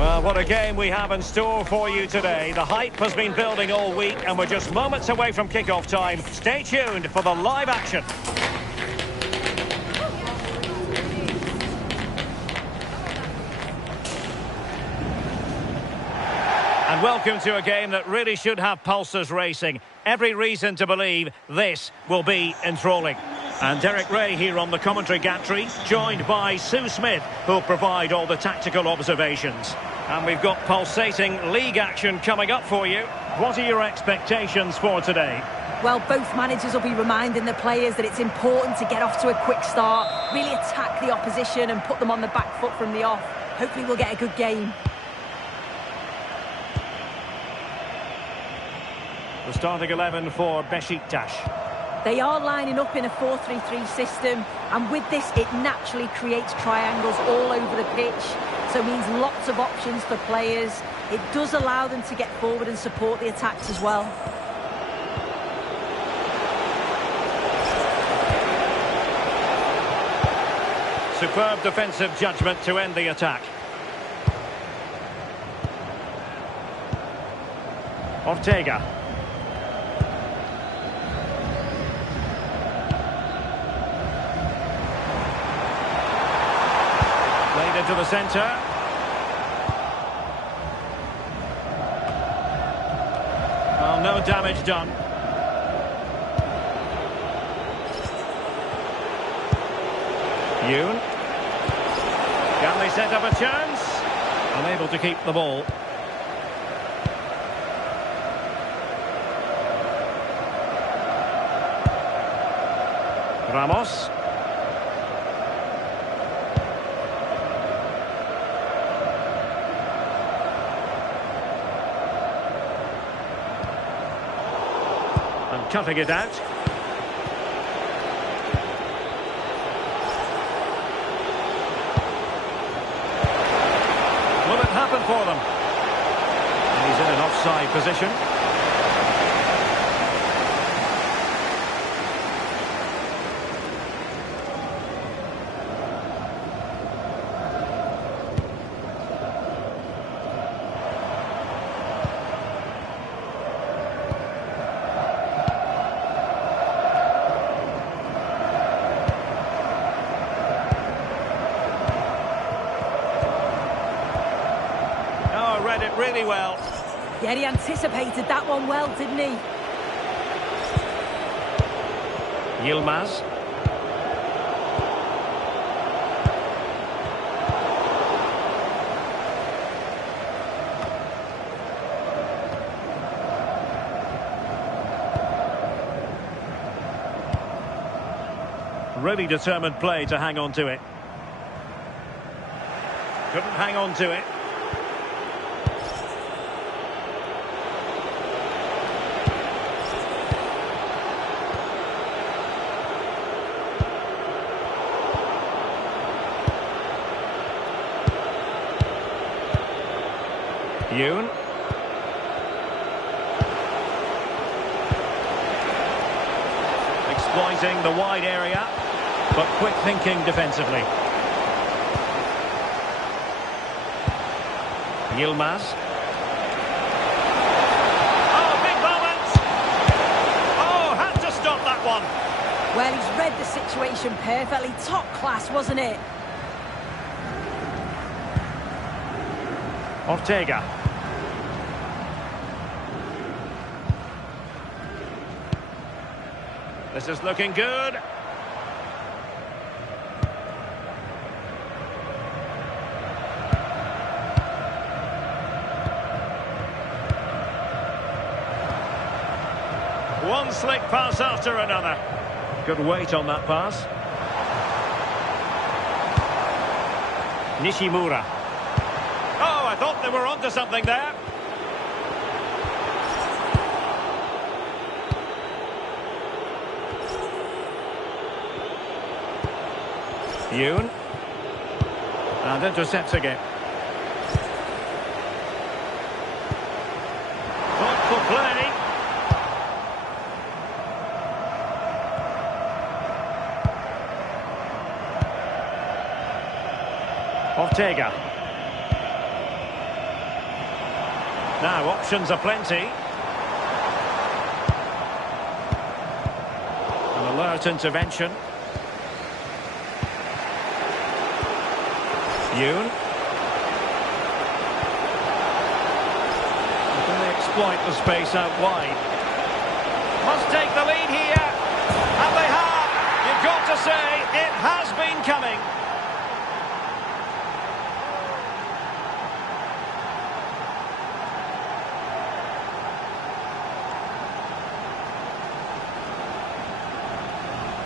Well, what a game we have in store for you today. The hype has been building all week and we're just moments away from kick-off time. Stay tuned for the live action. And welcome to a game that really should have pulses racing. Every reason to believe this will be enthralling. And Derek Ray here on the commentary gantry, joined by Sue Smith, who'll provide all the tactical observations. And we've got pulsating league action coming up for you. What are your expectations for today? Well, both managers will be reminding the players that it's important to get off to a quick start, really attack the opposition and put them on the back foot from the off. Hopefully we'll get a good game. The starting 11 for Beşiktaş. They are lining up in a 4-3-3 system, and with this it naturally creates triangles all over the pitch, so it means lots of options for players. It does allow them to get forward and support the attacks as well. Superb defensive judgment to end the attack. Ortega. Into the centre. Well, no damage done. Yoon. Can they set up a chance? Unable to keep the ball. Ramos. Cutting it out. Will it happen for them? And he's in an offside position. Read it really well. Yeah, he anticipated that one well, didn't he? Yilmaz. Really determined play to hang on to it. Couldn't hang on to it. Yoon. Exploiting the wide area, but quick thinking defensively. Yilmaz. Oh, big moment! Oh, had to stop that one. Well, he's read the situation perfectly. Top class, wasn't it? Ortega. This is looking good. One slick pass after another. Good weight on that pass. Nishimura. Oh, I thought they were onto something there. Yoon. And intercepts again. Thoughtful play. Ortega. Now, options are plenty. An alert intervention. Yoon. Can they exploit the space out wide? Must take the lead here. And they have. You've got to say, it has been coming.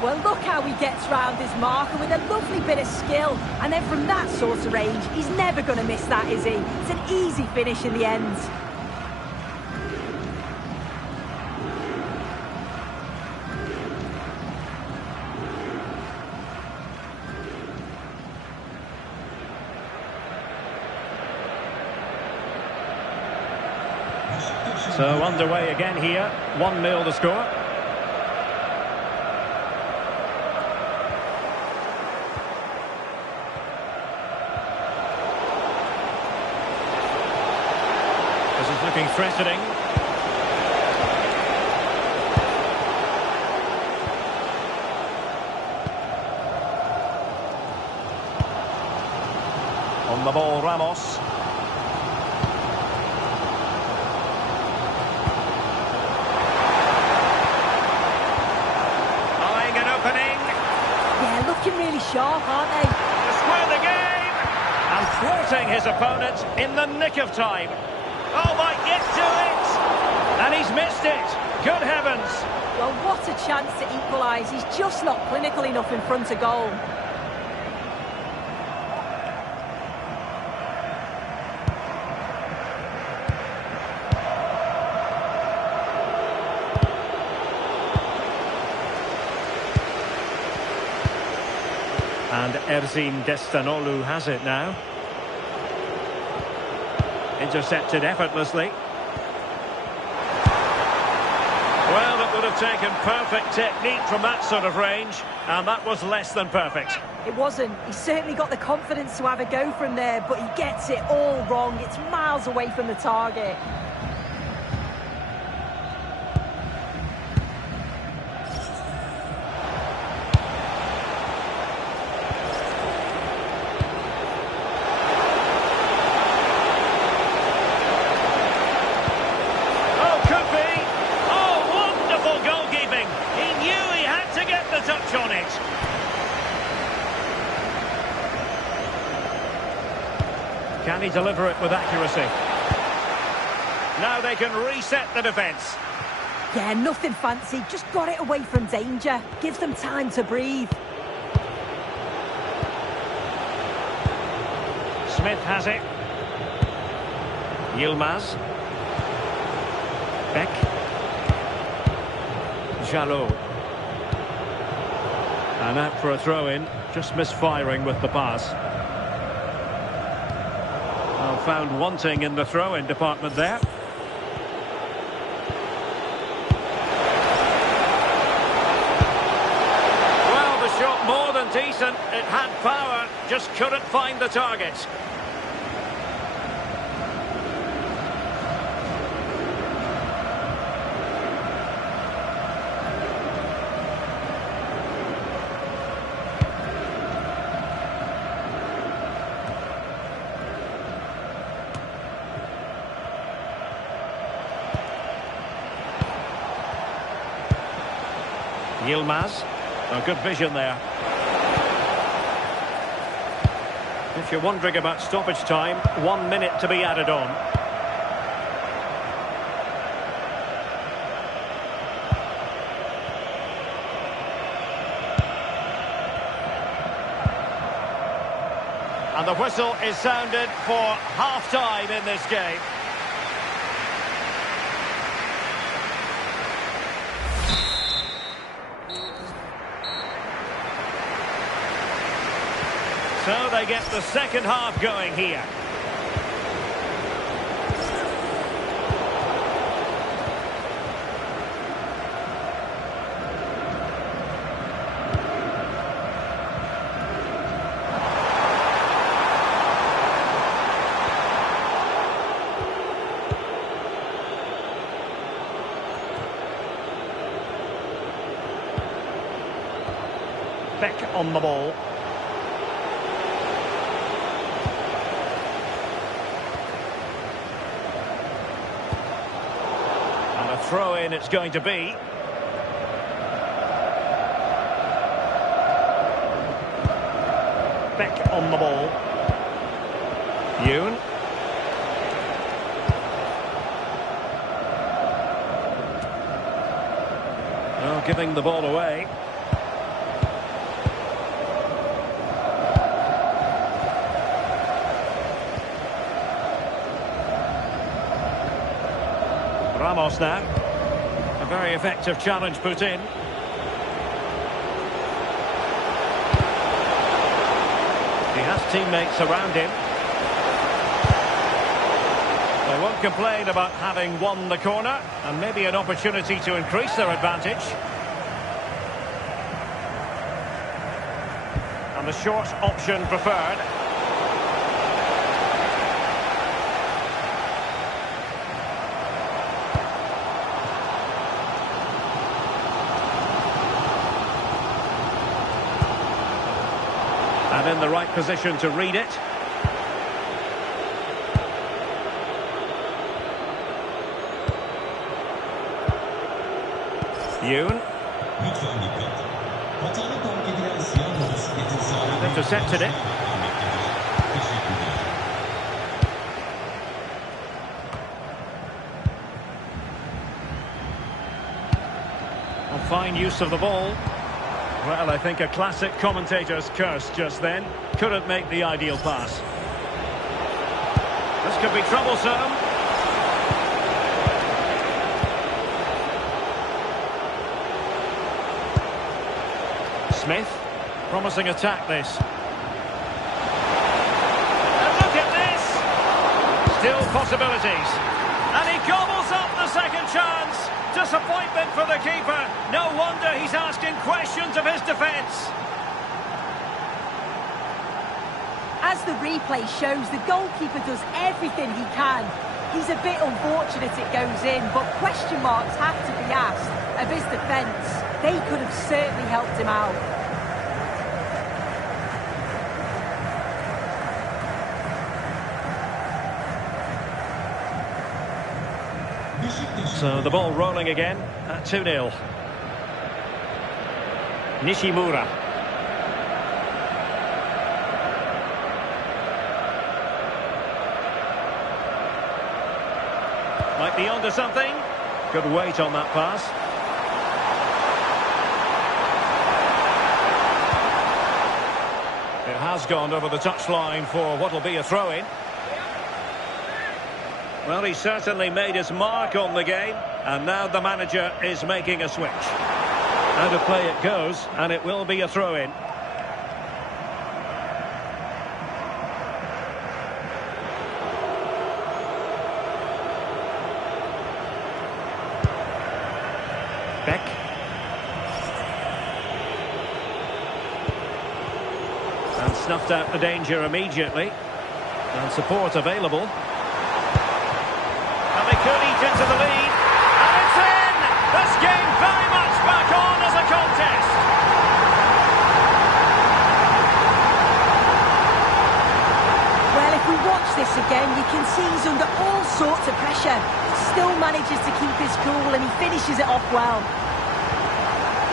Well, look how he gets round his marker with a lovely bit of skill. And then from that sort of range, he's never going to miss that, is he? It's an easy finish in the end. So underway again here. 1-0 the score. This is looking threatening. On the ball, Ramos. Eyeing an opening. Yeah, looking really sharp, aren't they? To square the game. And thwarting his opponent in the nick of time. Oh, might get to it! And he's missed it! Good heavens! Well, what a chance to equalise. He's just not clinical enough in front of goal. And Erzin Destanoglu has it now. Intercepted effortlessly. Well, it would have taken perfect technique from that sort of range, and that was less than perfect. It wasn't. He's certainly got the confidence to have a go from there, but he gets it all wrong. It's miles away from the target. Can he deliver it with accuracy? Now they can reset the defence. Yeah, nothing fancy. Just got it away from danger. Gives them time to breathe. Smith has it. Yilmaz. Beck. Jalot. And out for a throw-in. Just misfiring with the pass. Well, found wanting in the throw-in department there. Well, the shot more than decent. It had power, just couldn't find the target. Yilmaz, a good vision there. If you're wondering about stoppage time, 1 minute to be added on. And the whistle is sounded for half-time in this game. So they get the second half going here. Beck on the ball. And a throw-in it's going to be. Beck on the ball. Yoon. Well, giving the ball away. Ramos now. A very effective challenge put in. He has teammates around him. They won't complain about having won the corner, and maybe an opportunity to increase their advantage. And the short option preferred. And in the right position to read it. Yoon. Intercepted it. Well, fine use of the ball. Well, I think a classic commentator's curse just then. Couldn't make the ideal pass. This could be troublesome. Smith, promising attack this. And look at this! Still possibilities. And he gobbles up the second chance. Disappointment for the keeper. No wonder he's asking questions of his defence. As the replay shows, the goalkeeper does everything he can. He's a bit unfortunate it goes in, but question marks have to be asked of his defence. They could have certainly helped him out. So the ball rolling again at 2-0. Nishimura. Might be onto something. Good weight on that pass. It has gone over the touchline for what will be a throw-in. Well, he certainly made his mark on the game, and now the manager is making a switch. Out of play it goes, and it will be a throw-in. Beck. And snuffed out the danger immediately. And support available. And they could eat into the lead. And it's in! This game very much back on as a contest. Well, if we watch this again, you can see he's under all sorts of pressure. Still manages to keep his cool and he finishes it off well.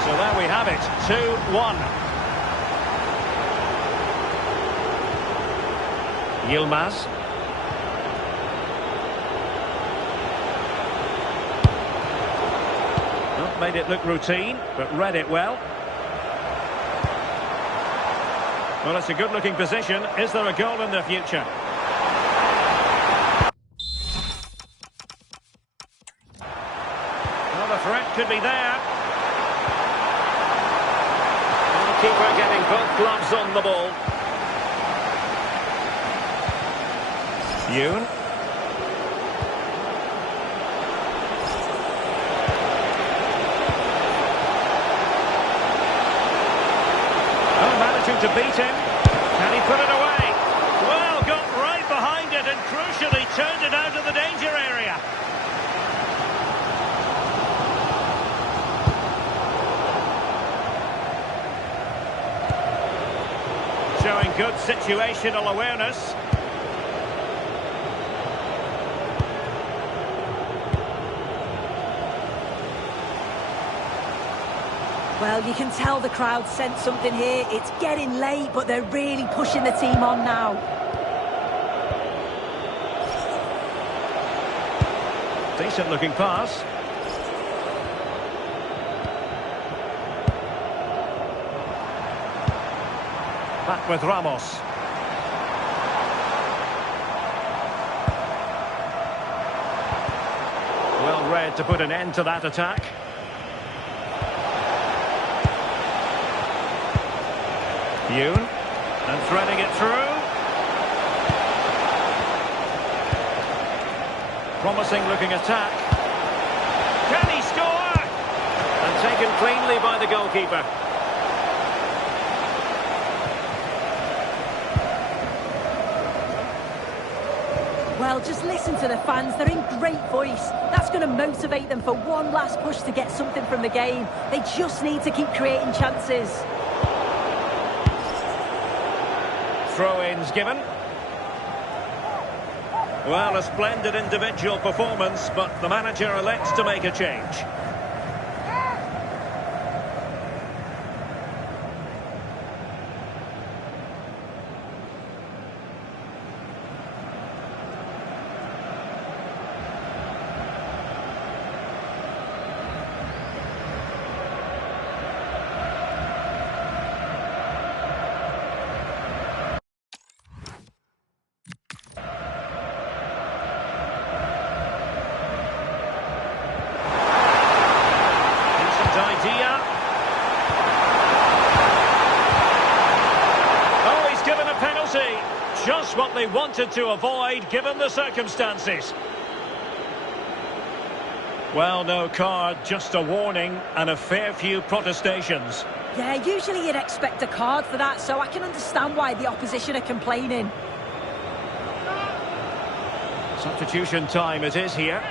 So there we have it, 2-1. Yilmaz. Well, made it look routine, but read it well. Well, it's a good-looking position. Is there a goal in the future? Well, the threat could be there. And the keeper getting both gloves on the ball. Yoon. Oh, managing to beat him. Can he put it away? Well, got right behind it and crucially turned it out of the danger area. Good situational awareness. Well, you can tell the crowd sense something here. It's getting late, but they're really pushing the team on now. Decent looking pass. Back with Ramos. Well read to put an end to that attack. Yoon, and threading it through. Promising looking attack. Can he score? And taken cleanly by the goalkeeper. Well, just listen to the fans. They're in great voice. That's going to motivate them for one last push to get something from the game. They just need to keep creating chances. Throw-ins given. Well, a splendid individual performance, but the manager elects to make a change. Idea. Oh, he's given a penalty. Just what they wanted to avoid, given the circumstances. Well, no card, just a warning and a fair few protestations. Yeah, usually you'd expect a card for that, so I can understand why the opposition are complaining. Substitution time it is here.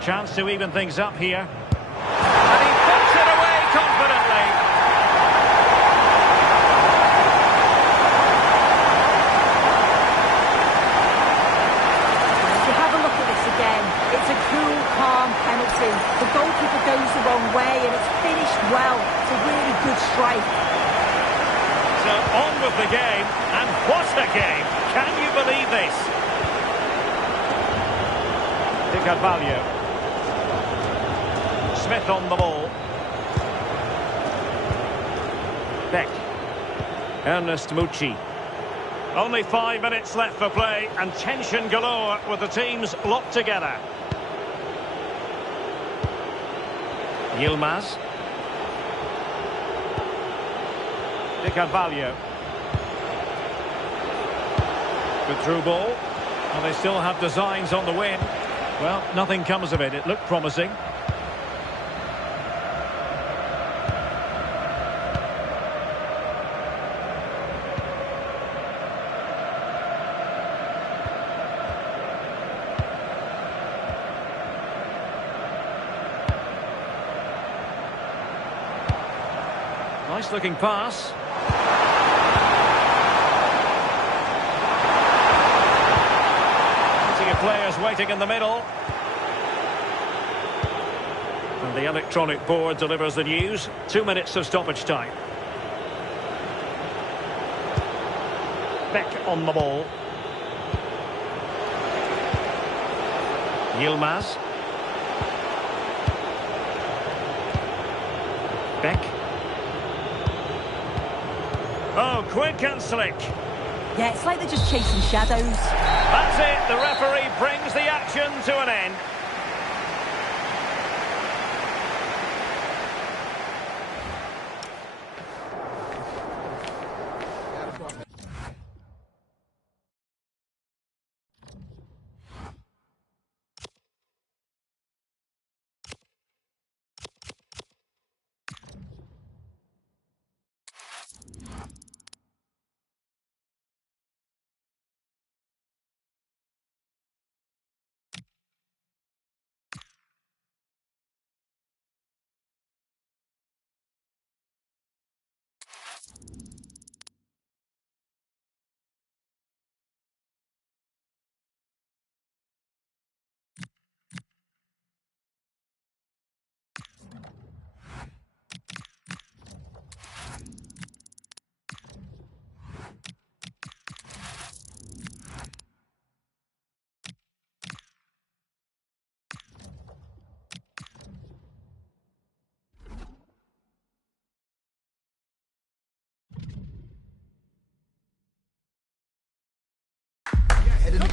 Chance to even things up here. And he puts it away confidently. If you have a look at this again, it's a cool, calm penalty. The goalkeeper goes the wrong way and it's finished well. It's a really good strike. So on with the game, and what a game! Can you believe this? Value. Smith on the ball. Beck. Ernest Mucci. Only 5 minutes left for play and tension galore with the teams locked together. Yilmaz. De Carvalho. Good through ball. And they still have designs on the win. Well, nothing comes of it. It looked promising. Nice looking pass. Plenty of players waiting in the middle. And the electronic board delivers the news. 2 minutes of stoppage time. Beck on the ball. Yilmaz. Beck. Oh, quick and slick. Yeah, it's like they're just chasing shadows. That's it. The referee brings the action to an end.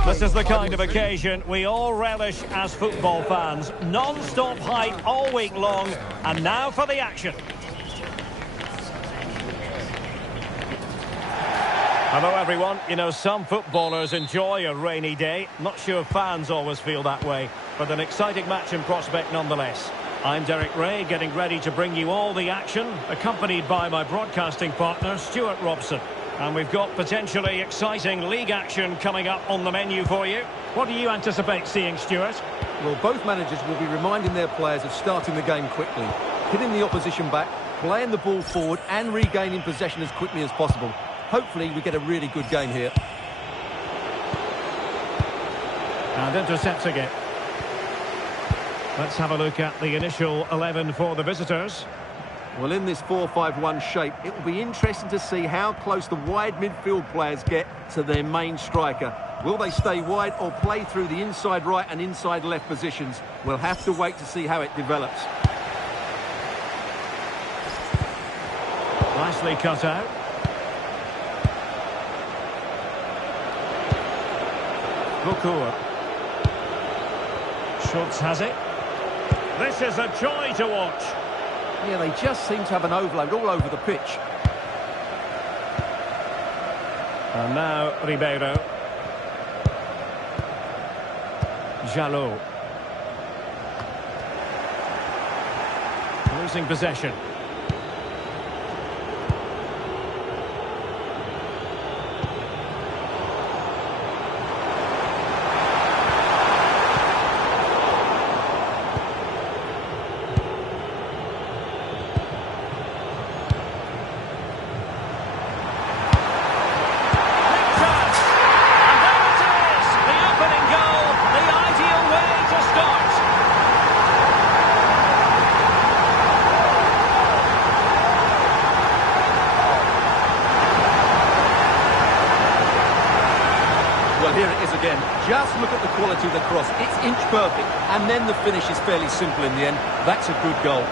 This is the kind of occasion we all relish as football fans. Non-stop hype all week long, and now for the action. Hello everyone. You know, some footballers enjoy a rainy day. Not sure fans always feel that way, but an exciting match in prospect nonetheless. I'm Derek Ray, getting ready to bring you all the action, accompanied by my broadcasting partner, Stuart Robson. And we've got potentially exciting league action coming up on the menu for you. What do you anticipate seeing, Stuart? Well, both managers will be reminding their players of starting the game quickly, hitting the opposition back, playing the ball forward and regaining possession as quickly as possible. Hopefully we get a really good game here. And intercepts again. Let's have a look at the initial 11 for the visitors. Well, in this 4-5-1 shape, it will be interesting to see how close the wide midfield players get to their main striker. Will they stay wide or play through the inside right and inside left positions? We'll have to wait to see how it develops. Nicely cut out. Bukur. Schultz has it. This is a joy to watch. Yeah, they just seem to have an overload all over the pitch. And now Ribeiro. Jalot. Losing possession. Here it is again. Just look at the quality of the cross. It's inch perfect, and then the finish is fairly simple in the end. That's a good goal.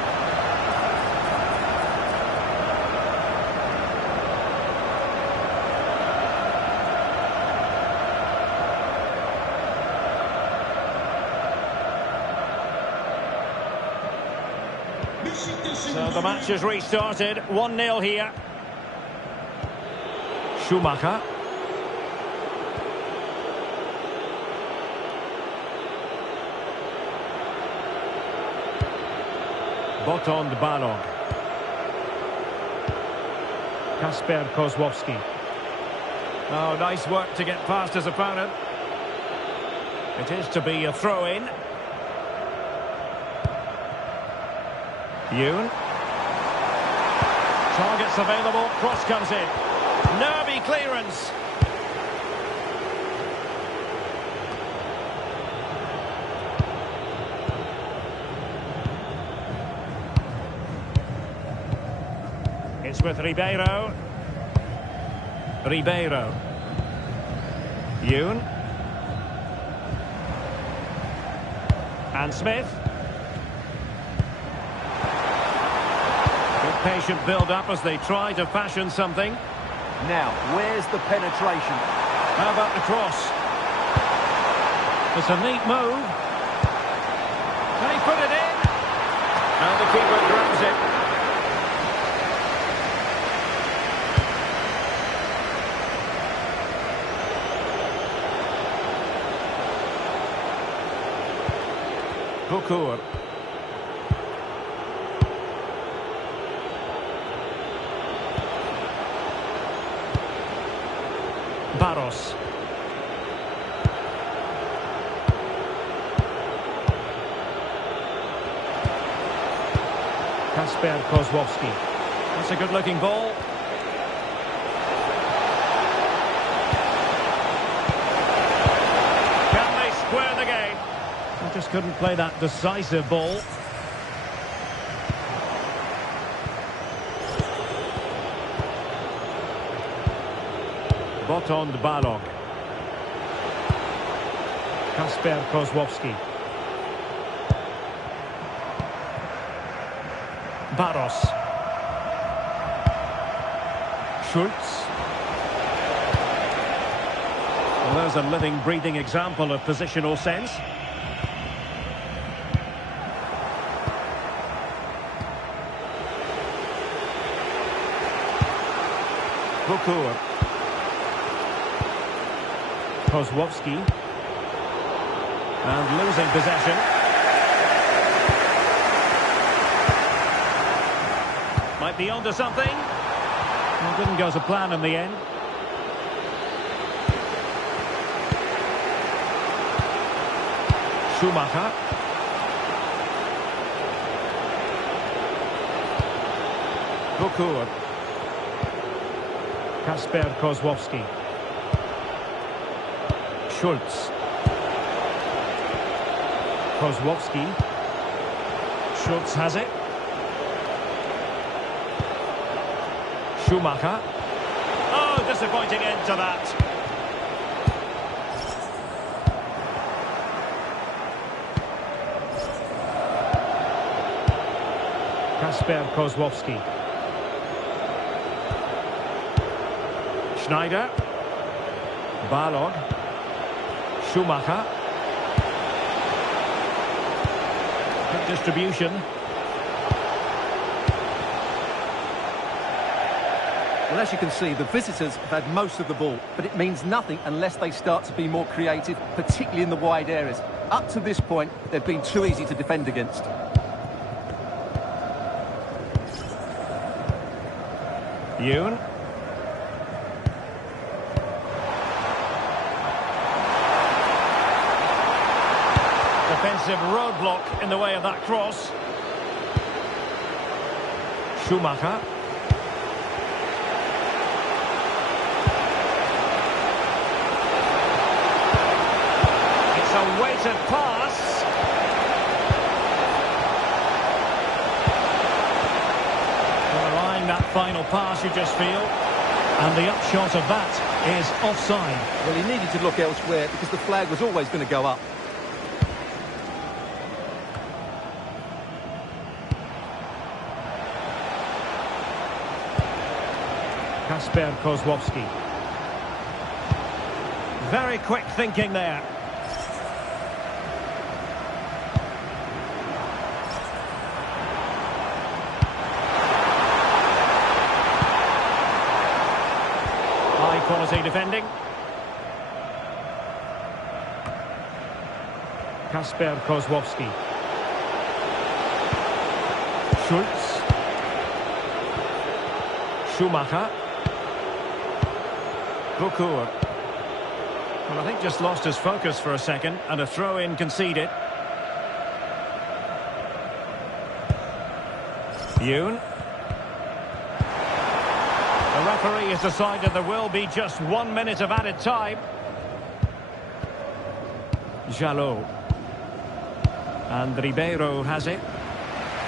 So the match has restarted. 1-0 here. Schumacher. Botond Balog. Kasper Kozłowski. Oh, nice work to get past his opponent. It is to be a throw-in. Yoon. Targets available. Cross comes in. Nervy clearance. It's with Ribeiro. Ribeiro. Yoon. And Smith. Good patient build-up as they try to fashion something. Now, where's the penetration? How about the cross? It's a neat move. Can he put it in? And the keeper grabs it. Bukur. Barros. Kasper Kozłowski. That's a good-looking ball. couldn't play that decisive ball. Botond Balog. Kasper Kozłowski. Barros. Schultz. Well, there's a living, breathing example of positional sense. Bukur. Kozłowski. And losing possession. Might be onto something. Well, didn't go to plan in the end. Schumacher. Bukur. Kasper Kozłowski. Schultz. Kozłowski. Schultz has it. Schumacher. Oh, disappointing end to that. Kasper Kozłowski. Schneider. Balog. Schumacher. Good distribution. Well, as you can see, the visitors have had most of the ball, but it means nothing unless they start to be more creative, particularly in the wide areas. Up to this point, they've been too easy to defend against. Yoon. Defensive roadblock in the way of that cross. Schumacher. It's a weighted pass. Relying that final pass, you just feel. And the upshot of that is offside. Well, he needed to look elsewhere because the flag was always going to go up. Kasper Kozłowski. Very quick thinking there. High quality defending. Kasper Kozłowski. Schultz. Schumacher. Bukur. Well, I think just lost his focus for a second, and a throw-in conceded. Yoon. The referee has decided there will be just 1 minute of added time. Jalot. And Ribeiro has it.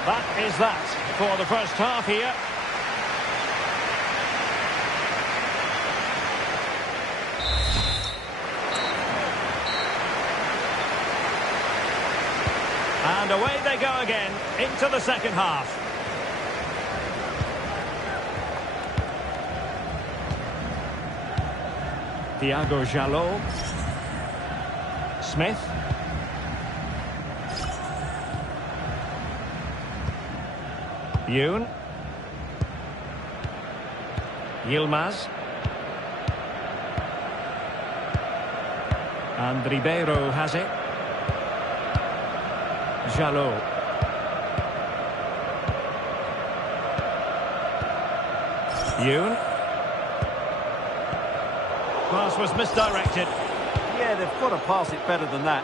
That is that for the first half here. And away they go again into the second half. Thiago Jalot. Smith. Yoon. Yilmaz. And Ribeiro has it. Jalot. Yoon. Pass was misdirected. Yeah, they've got to pass it better than that.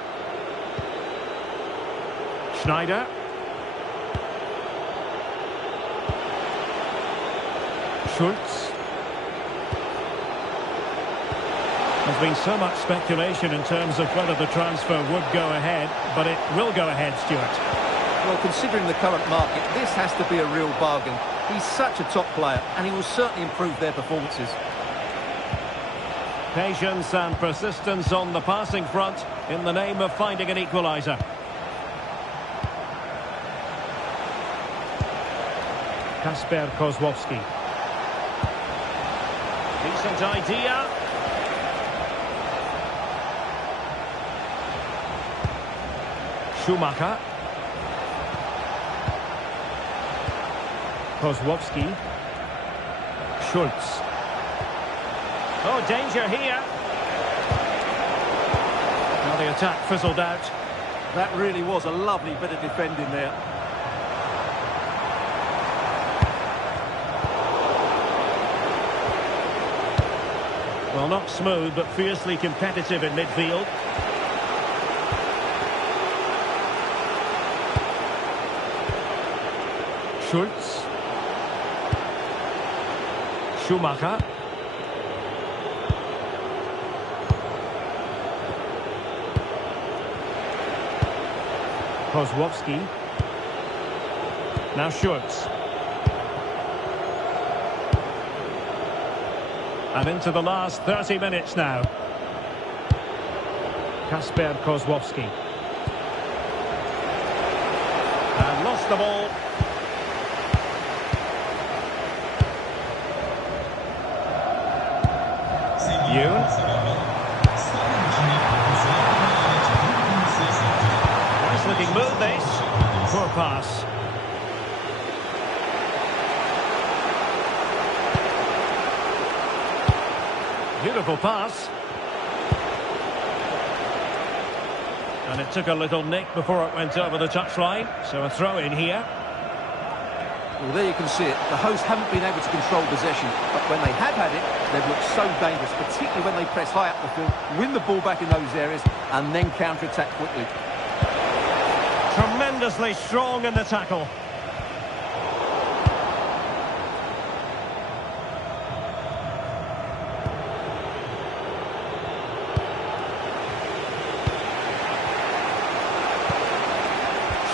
Schneider. Schultz. There's been so much speculation in terms of whether the transfer would go ahead, but it will go ahead, Stuart. Well, considering the current market, this has to be a real bargain. He's such a top player, and he will certainly improve their performances. Patience and persistence on the passing front in the name of finding an equaliser. Kasper Kozłowski. Decent idea. Schumacher. Kozłowski. Schulz. Oh, danger here. Now the attack fizzled out. That really was a lovely bit of defending there. Well, not smooth, but fiercely competitive in midfield. Schulz. Schumacher. Kozłowski. Now Schulz. And into the last 30 minutes now. Kasper Kozłowski. And lost the ball. Yoon. Nice looking move this. Poor pass. Beautiful pass. And it took a little nick before it went over the touchline. So a throw in here. Well, there you can see it. The hosts haven't been able to control possession, but when they have had it, they've looked so dangerous, particularly when they press high up the field, win the ball back in those areas, and then counter-attack quickly. Tremendously strong in the tackle.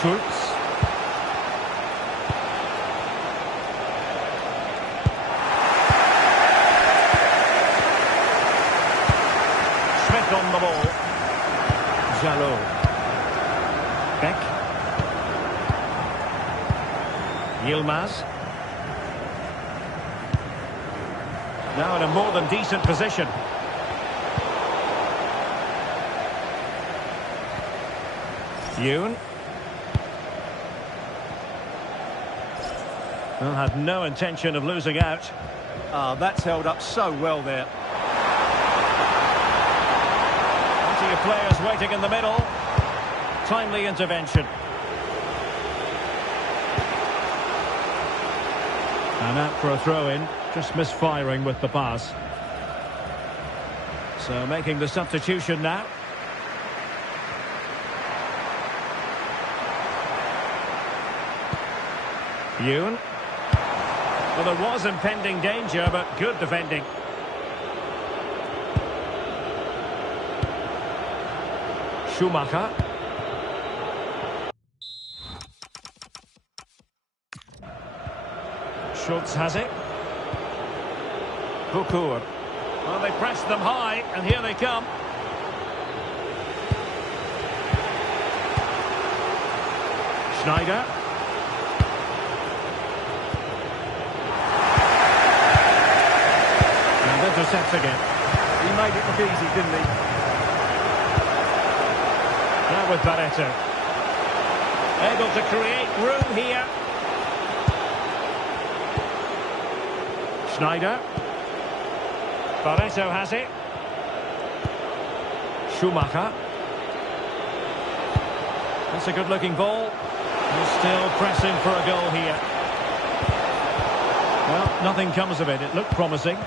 Schulz. Smith on the ball. Jalot. Beck. Yilmaz. Now in a more than decent position. Yoon. Well, had no intention of losing out. That's held up so well there. Plenty of players waiting in the middle. Timely intervention. And out for a throw-in. Just misfiring with the pass. So making the substitution now. Yoon. Well, there was impending danger, but good defending. Schumacher. Schulz has it. Bukur. Well, they pressed them high, and here they come. Schneider. Intercepts again. He made it look easy, didn't he? Now with Barreto. Able to create room here. Schneider. Barreto has it. Schumacher. That's a good-looking ball. He's still pressing for a goal here. Well, nothing comes of it. It looked promising.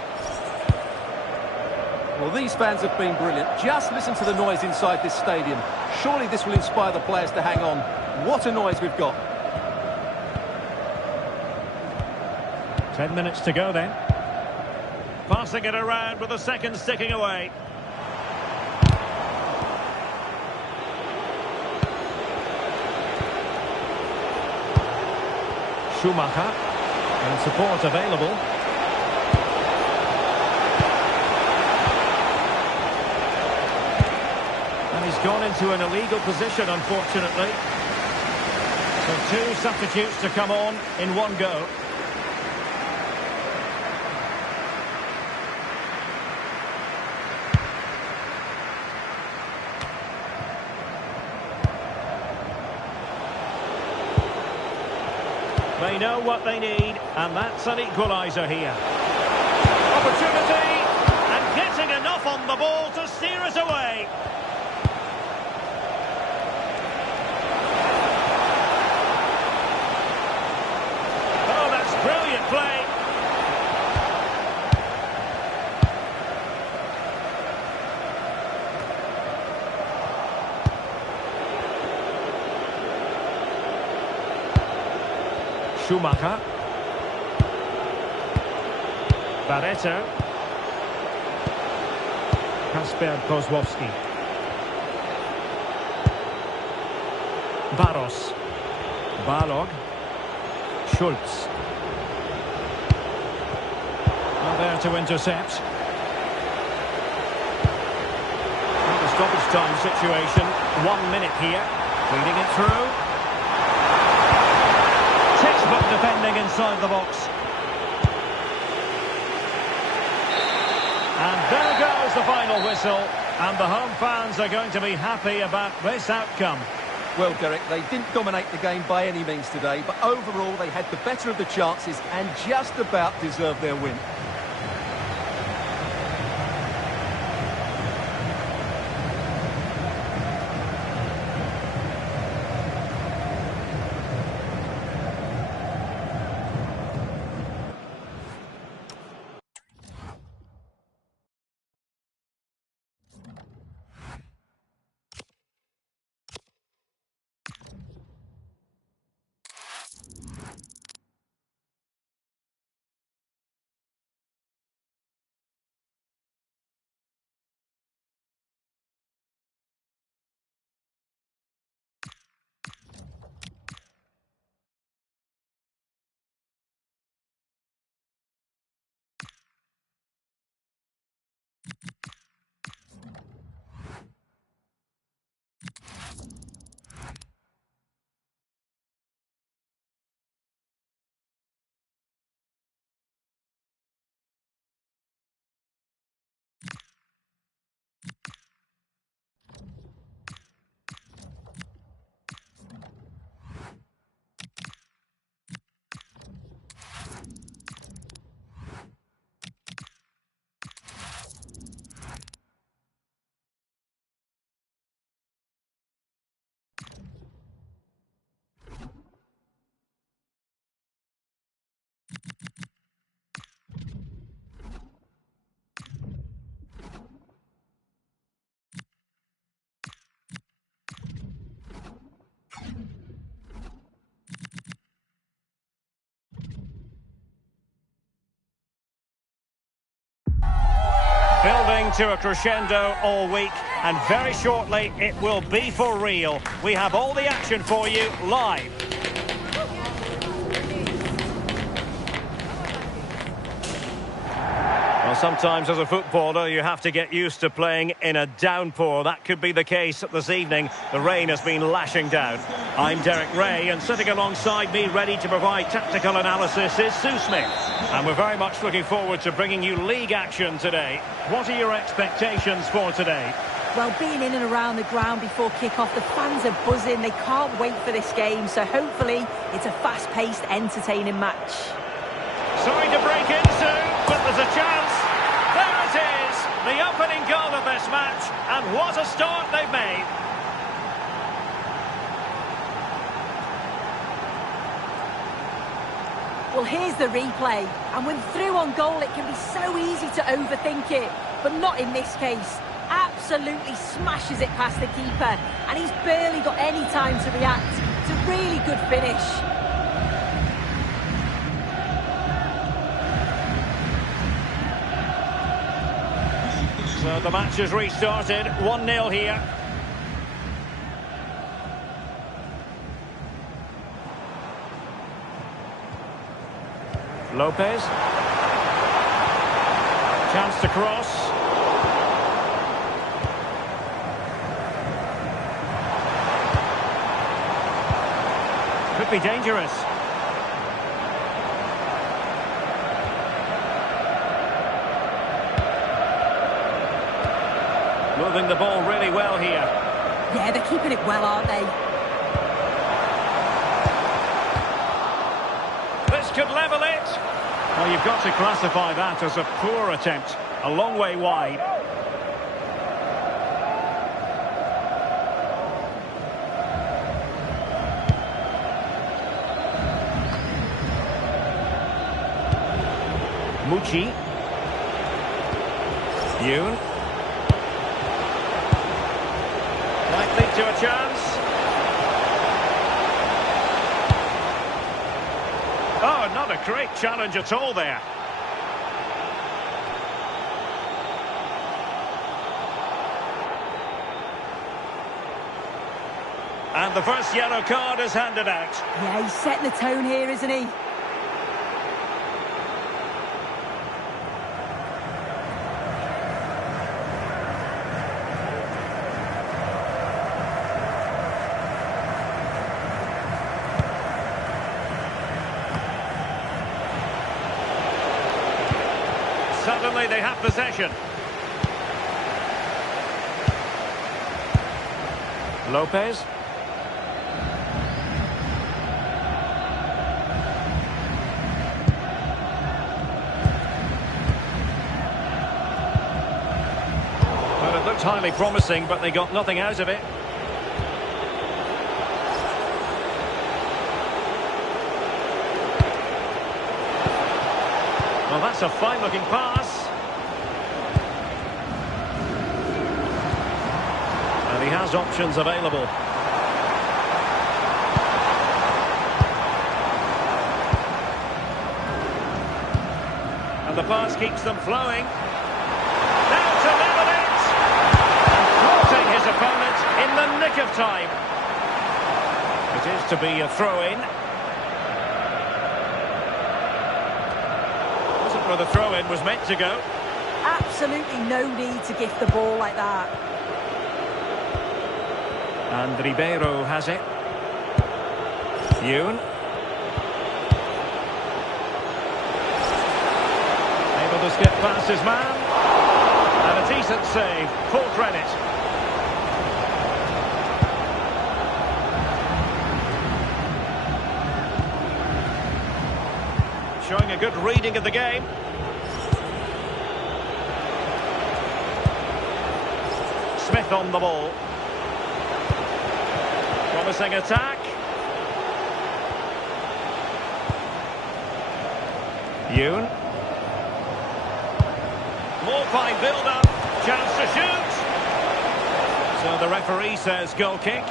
Well, these fans have been brilliant. Just listen to the noise inside this stadium. Surely this will inspire the players to hang on. What a noise we've got. 10 minutes to go then. Passing it around with the seconds ticking away. Schumacher. And support available. And he's gone into an illegal position, unfortunately. So two substitutes to come on in one go. They know what they need, and that's an equaliser here. Opportunity, and getting enough on the ball to steer us away. Oh, that's brilliant play. Schumacher. Barreto. Kasper Kozłowski. Barros. Balog. Schultz. Not there to intercept. The stoppage time situation. 1 minute here. Feeding it through. Textbook defending inside the box. And there goes the final whistle. And the home fans are going to be happy about this outcome. Well, Derek, they didn't dominate the game by any means today, but overall they had the better of the chances and just about deserved their win. Building to a crescendo all week, and very shortly it will be for real. We have all the action for you live. Well, sometimes as a footballer you have to get used to playing in a downpour. That could be the case this evening. The rain has been lashing down. I'm Derek Ray, and sitting alongside me ready to provide tactical analysis is Sue Smith. And we're very much looking forward to bringing you league action today. What are your expectations for today? Well, being in and around the ground before kick-off, the fans are buzzing. They can't wait for this game, so hopefully it's a fast-paced, entertaining match. Sorry to break in, Sue, but there's a chance. There it is, the opening goal of this match, and what a start they've made. Well, here's the replay, and when through on goal it can be so easy to overthink it, but not in this case. Absolutely smashes it past the keeper, and he's barely got any time to react. It's a really good finish. So the match has restarted, 1-0 here. Lopez. Chance to cross. Could be dangerous. Moving the ball really well here. Yeah, they're keeping it well, aren't they? This could level it. Well, you've got to classify that as a poor attempt. A long way wide. Mucci. Yoon. Might lead to a chance. Oh, not a great challenge at all there. And the first yellow card is handed out. Yeah, he's setting the tone here, isn't he? Suddenly they have possession. Lopez. Well, it looked highly promising, but they got nothing out of it. Well, that's a fine-looking pass. And he has options available. And the pass keeps them flowing. Now to level it! And thwarting his opponent in the nick of time. It is to be a throw-in. Where the throw-in was meant to go. Absolutely no need to gift the ball like that. And Ribeiro has it. Yoon. Able to skip past his man. And a decent save. Full credit. Showing a good reading of the game. Smith on the ball. Promising attack. Yoon. More fine build-up. Chance to shoot. So the referee says goal kick.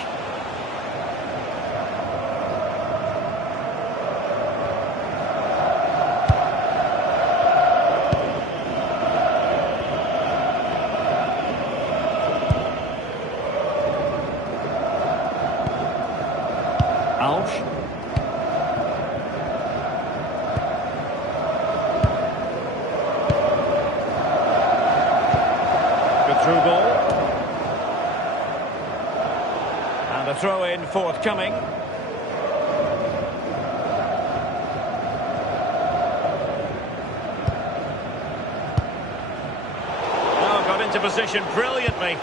Good through ball. And a throw-in forthcoming. Oh, got into position brilliantly.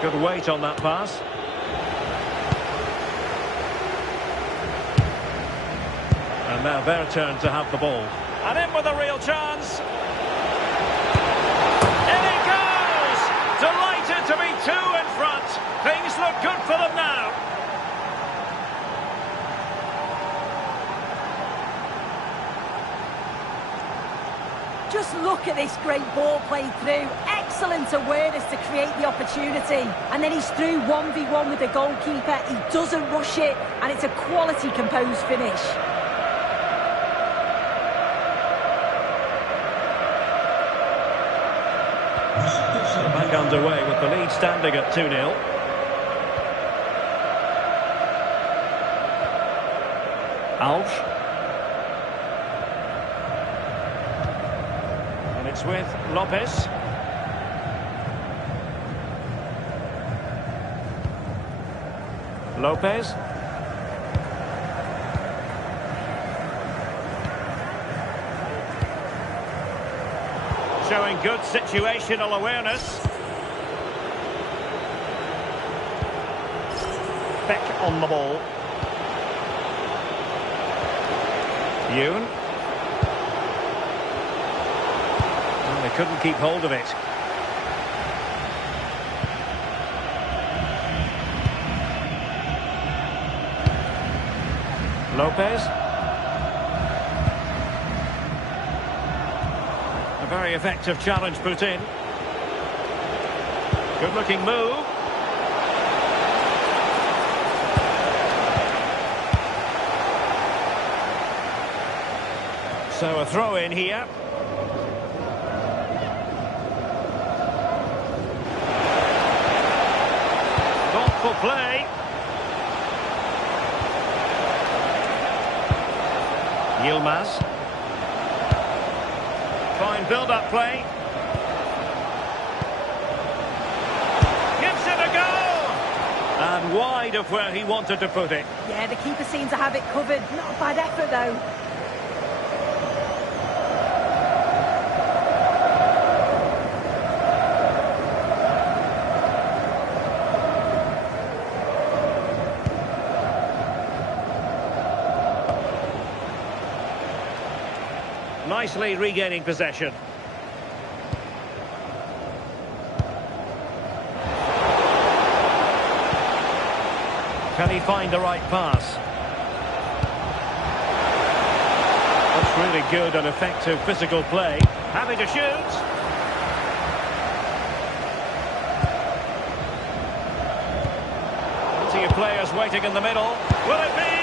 Good weight on that pass. And now their turn to have the ball. And in with a real chance. In it goes! Delighted to be two in front. Things look good for them now. Just look at this great ball played through. Excellent awareness to create the opportunity. And then he's through 1v1 with the goalkeeper. He doesn't rush it. And it's a quality composed finish. Back underway with the lead standing at 2-0. Alves. And it's with Lopez. Lopez. Showing good situational awareness. Beck on the ball. Yoon. Well, they couldn't keep hold of it. Lopez. A very effective challenge put in. Good looking move. So a throw in here. Thoughtful play. Yilmaz. Fine build-up play. Gives it a go! And wide of where he wanted to put it. Yeah, the keeper seemed to have it covered. Not a bad effort, though. Nicely regaining possession. Can he find the right pass? That's really good and effective physical play. Happy to shoot. Plenty of players waiting in the middle. Will it be?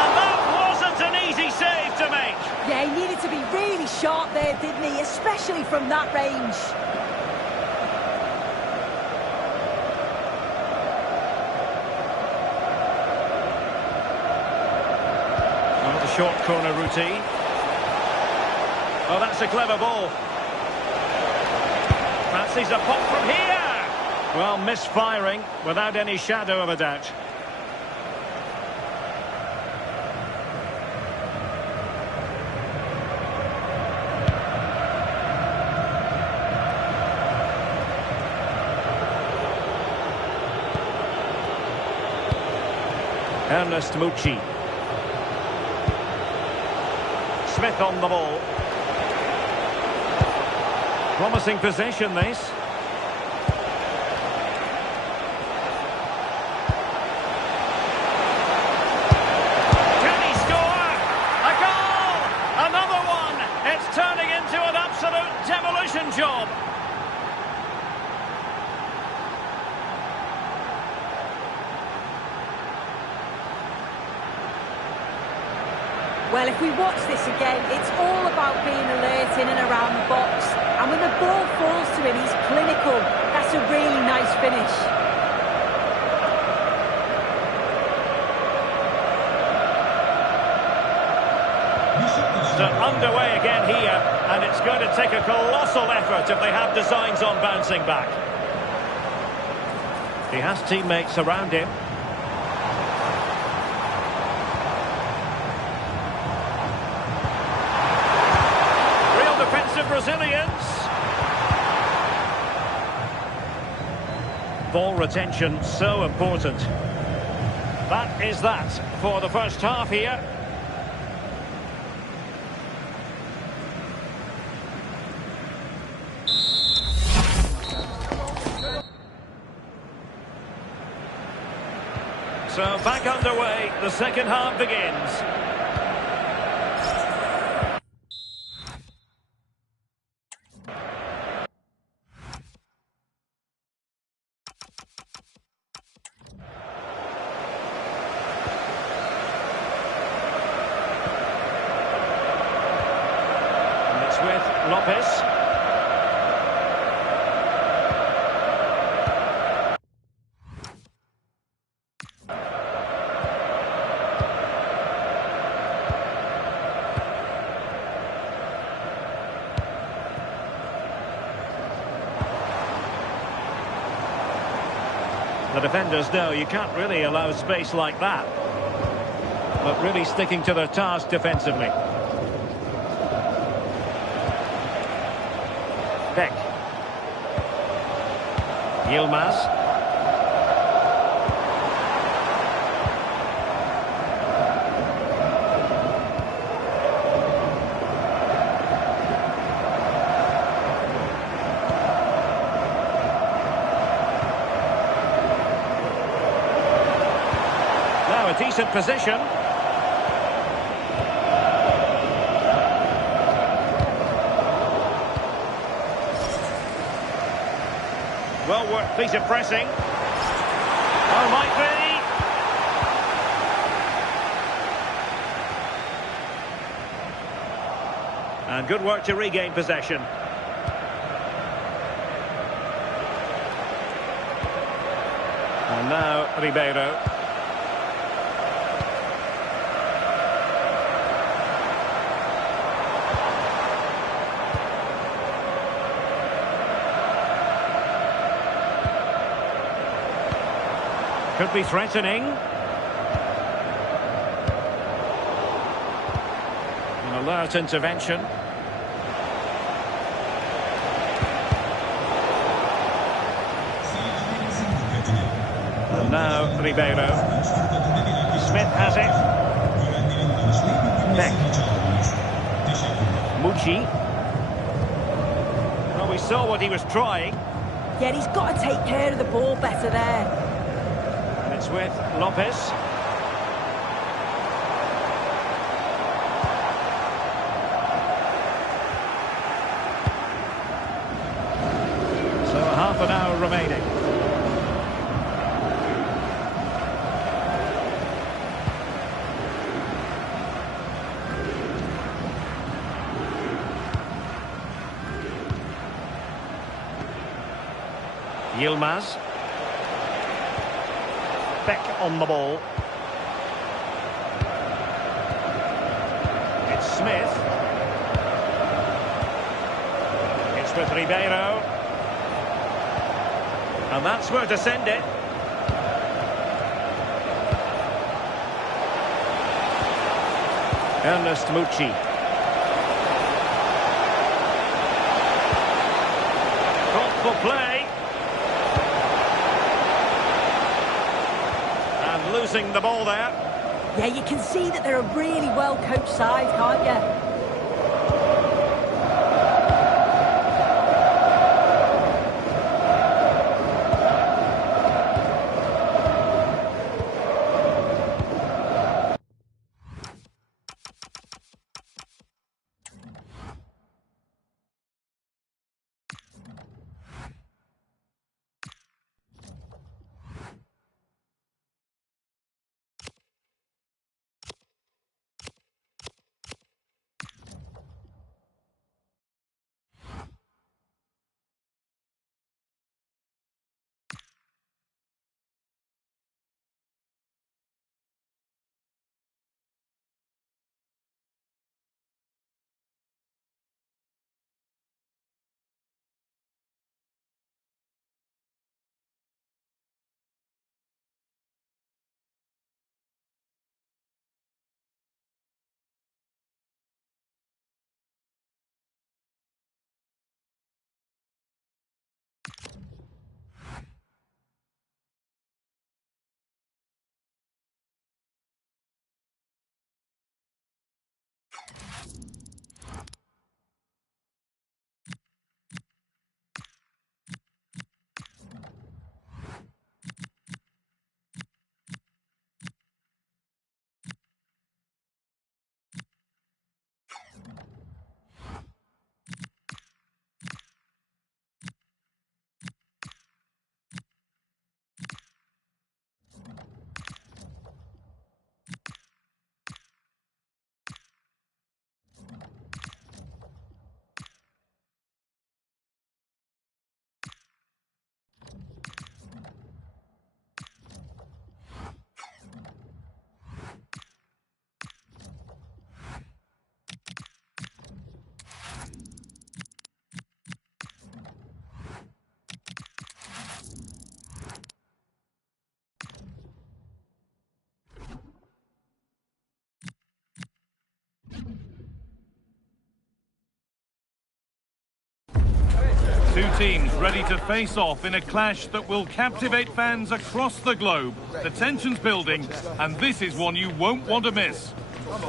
And that wasn't an easy save to make. Yeah, he needed to be really sharp there, didn't he? Especially from that range. Oh, the short corner routine. Oh, that's a clever ball. Fancies a pop from here. Well, misfiring without any shadow of a doubt. Ernest Mucci. Smith on the ball. Promising possession, this. Can he score? A goal! Another one! It's turning into an absolute demolition job. Well, if we watch this again, it's all about being alert in and around the box. And when the ball falls to him, he's clinical. That's a really nice finish. So underway again here, and it's going to take a colossal effort if they have designs on bouncing back. He has teammates around him. Brazilians. Ball retention so important. That is that for the first half here. So back underway, the second half begins. With Lopez. The defenders know you can't really allow space like that. But really sticking to their task defensively. Beck. Yilmaz. Now a decent position. Well worked piece of pressing. Oh, might be. And good work to regain possession. And now Ribeiro. Could be threatening. An alert intervention. And now Ribeiro. Smith has it. Beck. Mucci. Well, we saw what he was trying. Yeah, he's got to take care of the ball better there. It's with Lopez. So half an hour remaining. Yilmaz. Beck on the ball. It's Smith. It's with Ribeiro. And that's where to send it. Ernest Mucci. Thoughtful play. Losing the ball there. Yeah, you can see that they're a really well-coached side, can't you? Two teams ready to face off in a clash that will captivate fans across the globe. The tension's building, and this is one you won't want to miss. Well,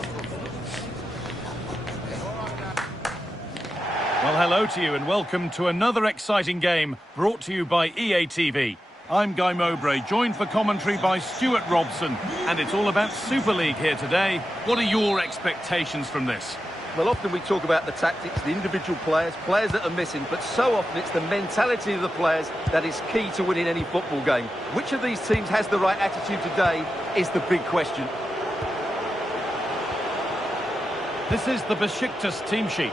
hello to you and welcome to another exciting game brought to you by EA TV. I'm Guy Mowbray, joined for commentary by Stuart Robson, and it's all about Super League here today. What are your expectations from this? Well, often we talk about the tactics, the individual players that are missing, but so often it's the mentality of the players that is key to winning any football game. Which of these teams has the right attitude today is the big question. This is the Beşiktaş team sheet.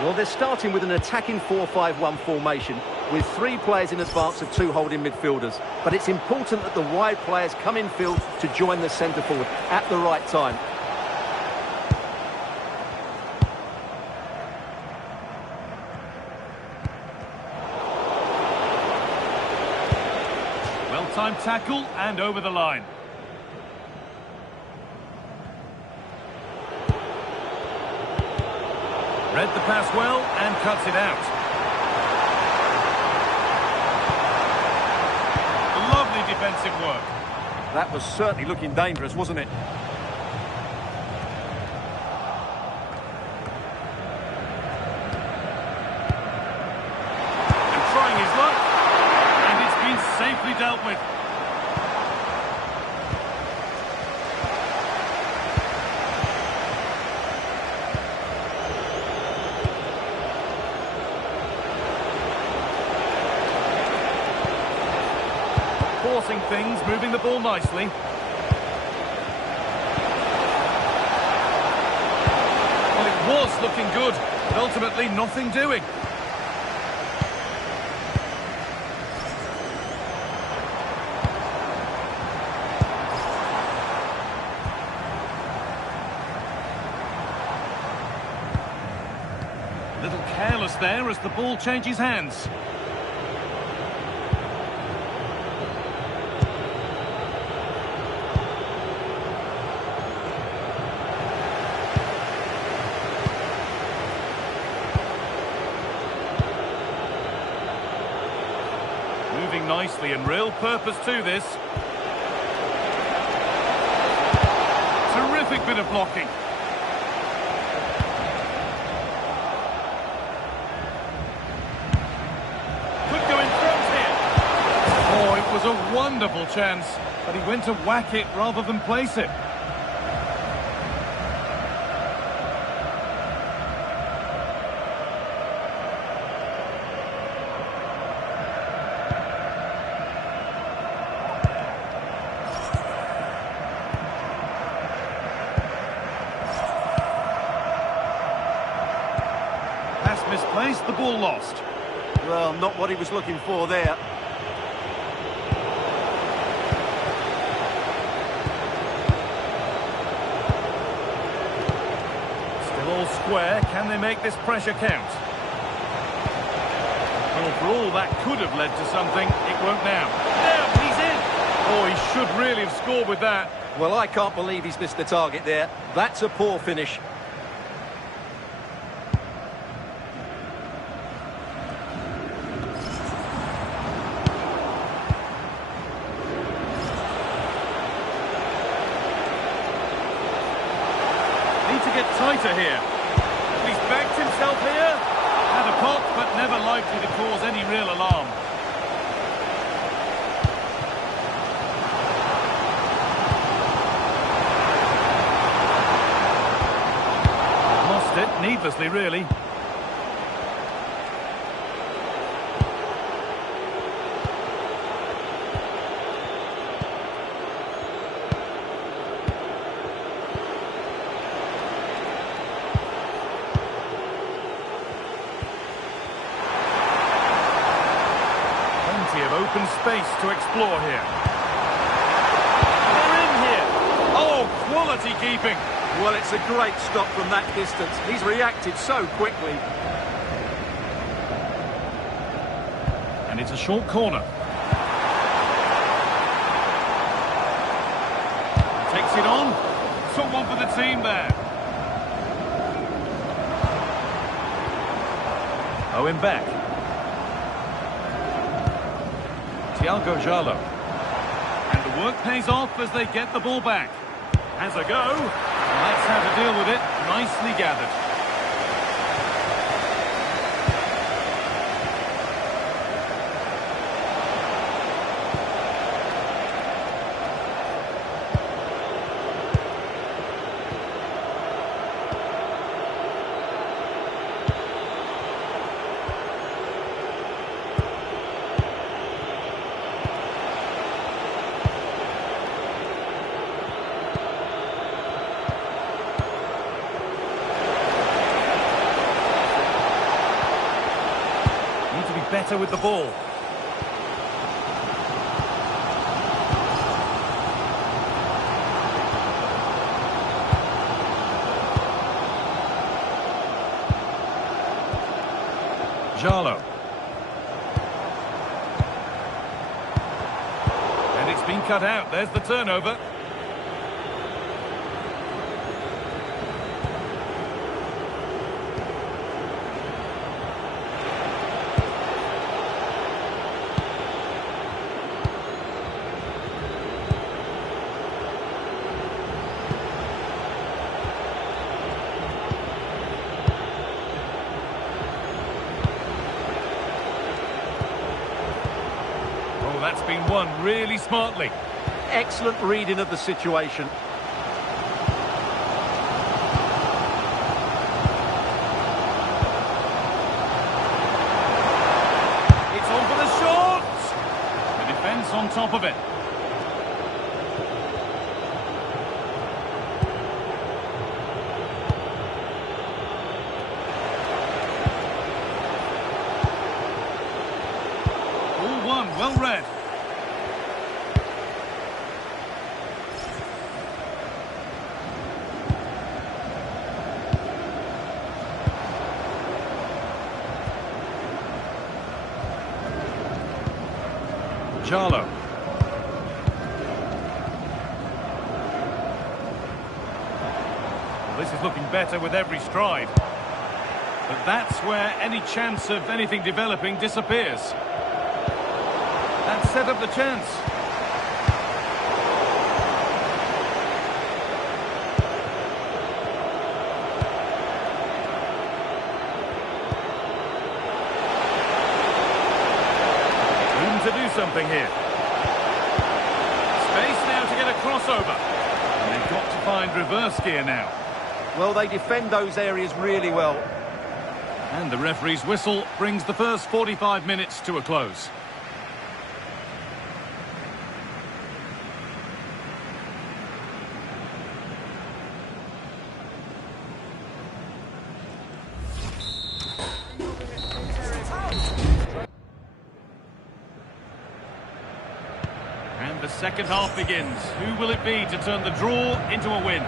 Well, they're starting with an attacking 4-5-1 formation with 3 players in advance of 2 holding midfielders. But it's important that the wide players come in field to join the centre forward at the right time. Well-timed tackle and over the line. Read the pass well and cuts it out. Lovely defensive work. That was certainly looking dangerous, wasn't it? And trying his luck. And it's been safely dealt with. Forcing things, moving the ball nicely. Well, it was looking good, but ultimately nothing doing. A little careless there as the ball changes hands. Moving nicely and real purpose to this. Terrific bit of blocking. Could go in front here. Oh, it was a wonderful chance, but he went to whack it rather than place it. Misplaced, the ball lost. Well, not what he was looking for there. Still all square. Can they make this pressure count? Well, for all that could have led to something, it won't now. There, he's in! Oh, he should really have scored with that. Well, I can't believe he's missed the target there. That's a poor finish. To get tighter here. He's backed himself here. Had a pop, but never likely to cause any real alarm. Lost it, needlessly really. Of open space to explore here. They're in here. Oh, quality keeping. Well, it's a great stop from that distance. He's reacted so quickly. And it's a short corner. Takes it on. Someone for the team there. Owen back. Thiago Jallo. And the work pays off as they get the ball back. Has a go. And that's how to deal with it. Nicely gathered. Better with the ball. Jallo. And it's been cut out. There's the turnover. That's been won really smartly. Excellent reading of the situation. It's on for the shot! The defence on top of it. All one, well read. Jallo. Well, this is looking better with every stride. But that's where any chance of anything developing disappears. That set up the chance. To do something here. Space now to get a crossover. And they've got to find reverse gear now. Well, they defend those areas really well. And the referee's whistle brings the first 45 minutes to a close. And the second half begins. Who will it be to turn the draw into a win?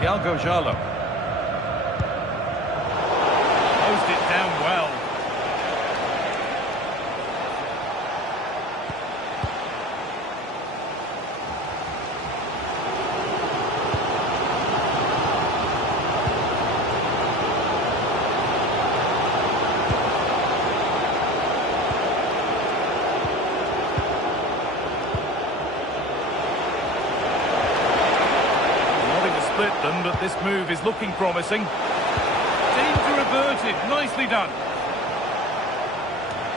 Thiago Jallo. Closed it down well. Split them, but this move is looking promising. Danger averted, nicely done.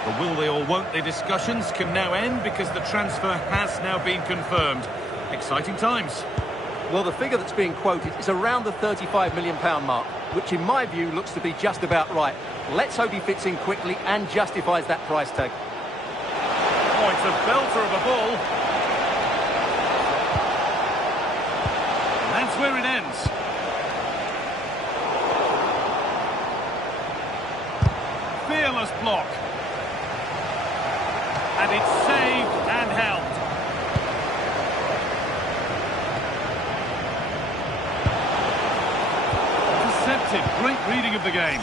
The will they or won't they discussions can now end because the transfer has now been confirmed. Exciting times. Well, the figure that's being quoted is around the £35 million mark, which in my view looks to be just about right. Let's hope he fits in quickly and justifies that price tag. Oh, it's a belter of a ball. That's where it ends. Fearless block. And it's saved and held. Deceptive, great reading of the game.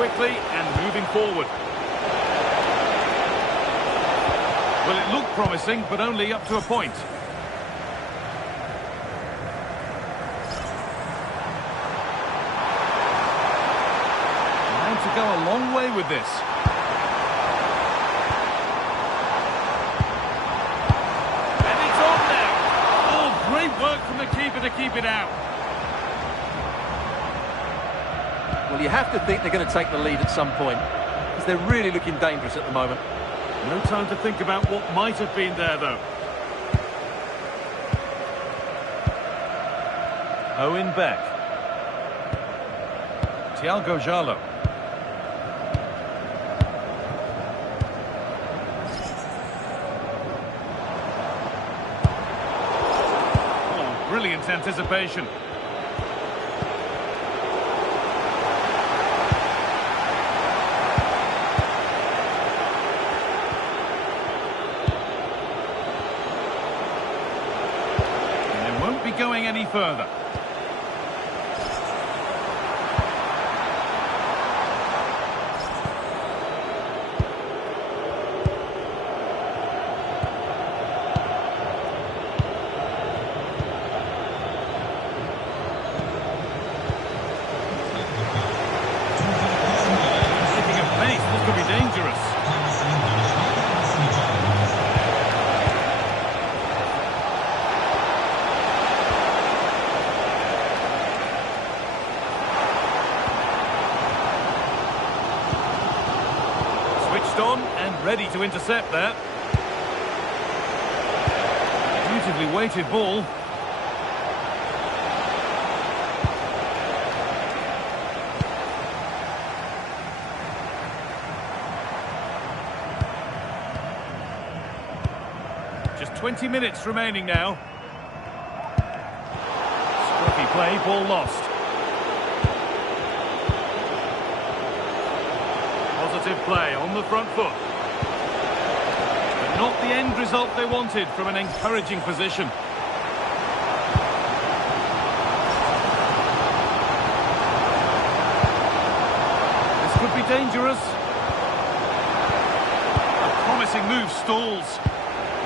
quickly and moving forward. Well, it looked promising, but only up to a point. To go a long way with this. And it's on now. Oh, great work from the keeper to keep it out. Well, you have to think they're going to take the lead at some point, because they're really looking dangerous at the moment. No time to think about what might have been there, though. Owen Beck. Thiago Jallo. Brilliant anticipation. And it won't be going any further. Dangerous. Switched on and ready to intercept there. Beautifully weighted ball. Just 20 minutes remaining now. Scruffy play, ball lost. Positive play on the front foot. But not the end result they wanted from an encouraging position. This could be dangerous. A promising move stalls.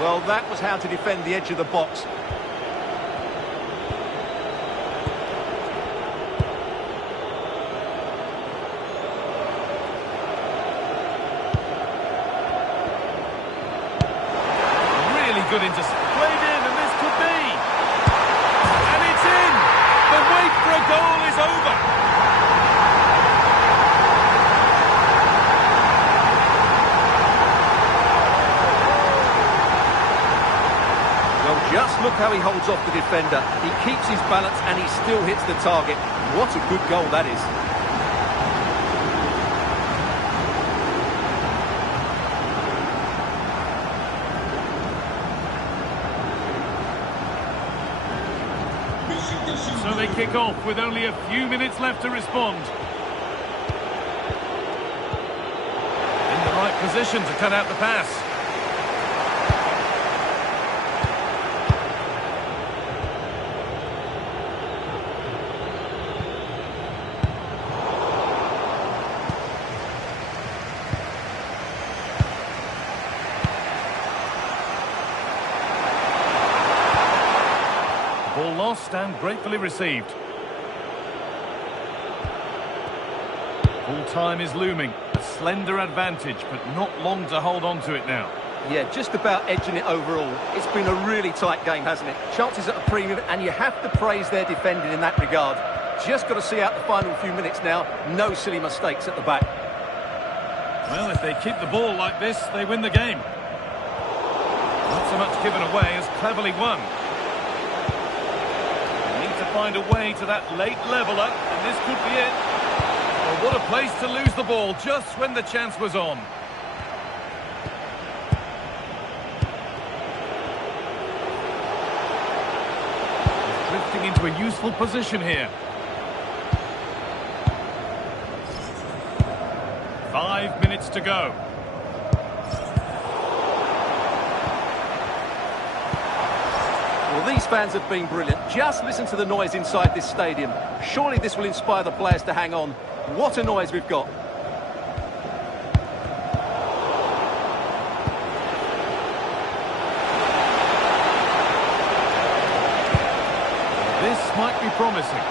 Well, that was how to defend the edge of the box. Really good intercept. Played in, and this could be. And it's in! The wait for a goal is over. Just look how he holds off the defender. He keeps his balance and he still hits the target. What a good goal that is. So they kick off with only a few minutes left to respond. In the right position to cut out the pass. Ball lost and gratefully received. Full time is looming. A slender advantage, but not long to hold on to it now. Yeah, just about edging it overall. It's been a really tight game, hasn't it? Chances at a premium, and you have to praise their defending in that regard. Just got to see out the final few minutes now. No silly mistakes at the back. Well, if they keep the ball like this, they win the game. Not so much given away as cleverly won. Find a way to that late leveller, and this could be it. Well, what a place to lose the ball just when the chance was on. Drifting into a useful position here. 5 minutes to go. Well, these fans have been brilliant. Just listen to the noise inside this stadium. Surely this will inspire the players to hang on. What a noise we've got. promising.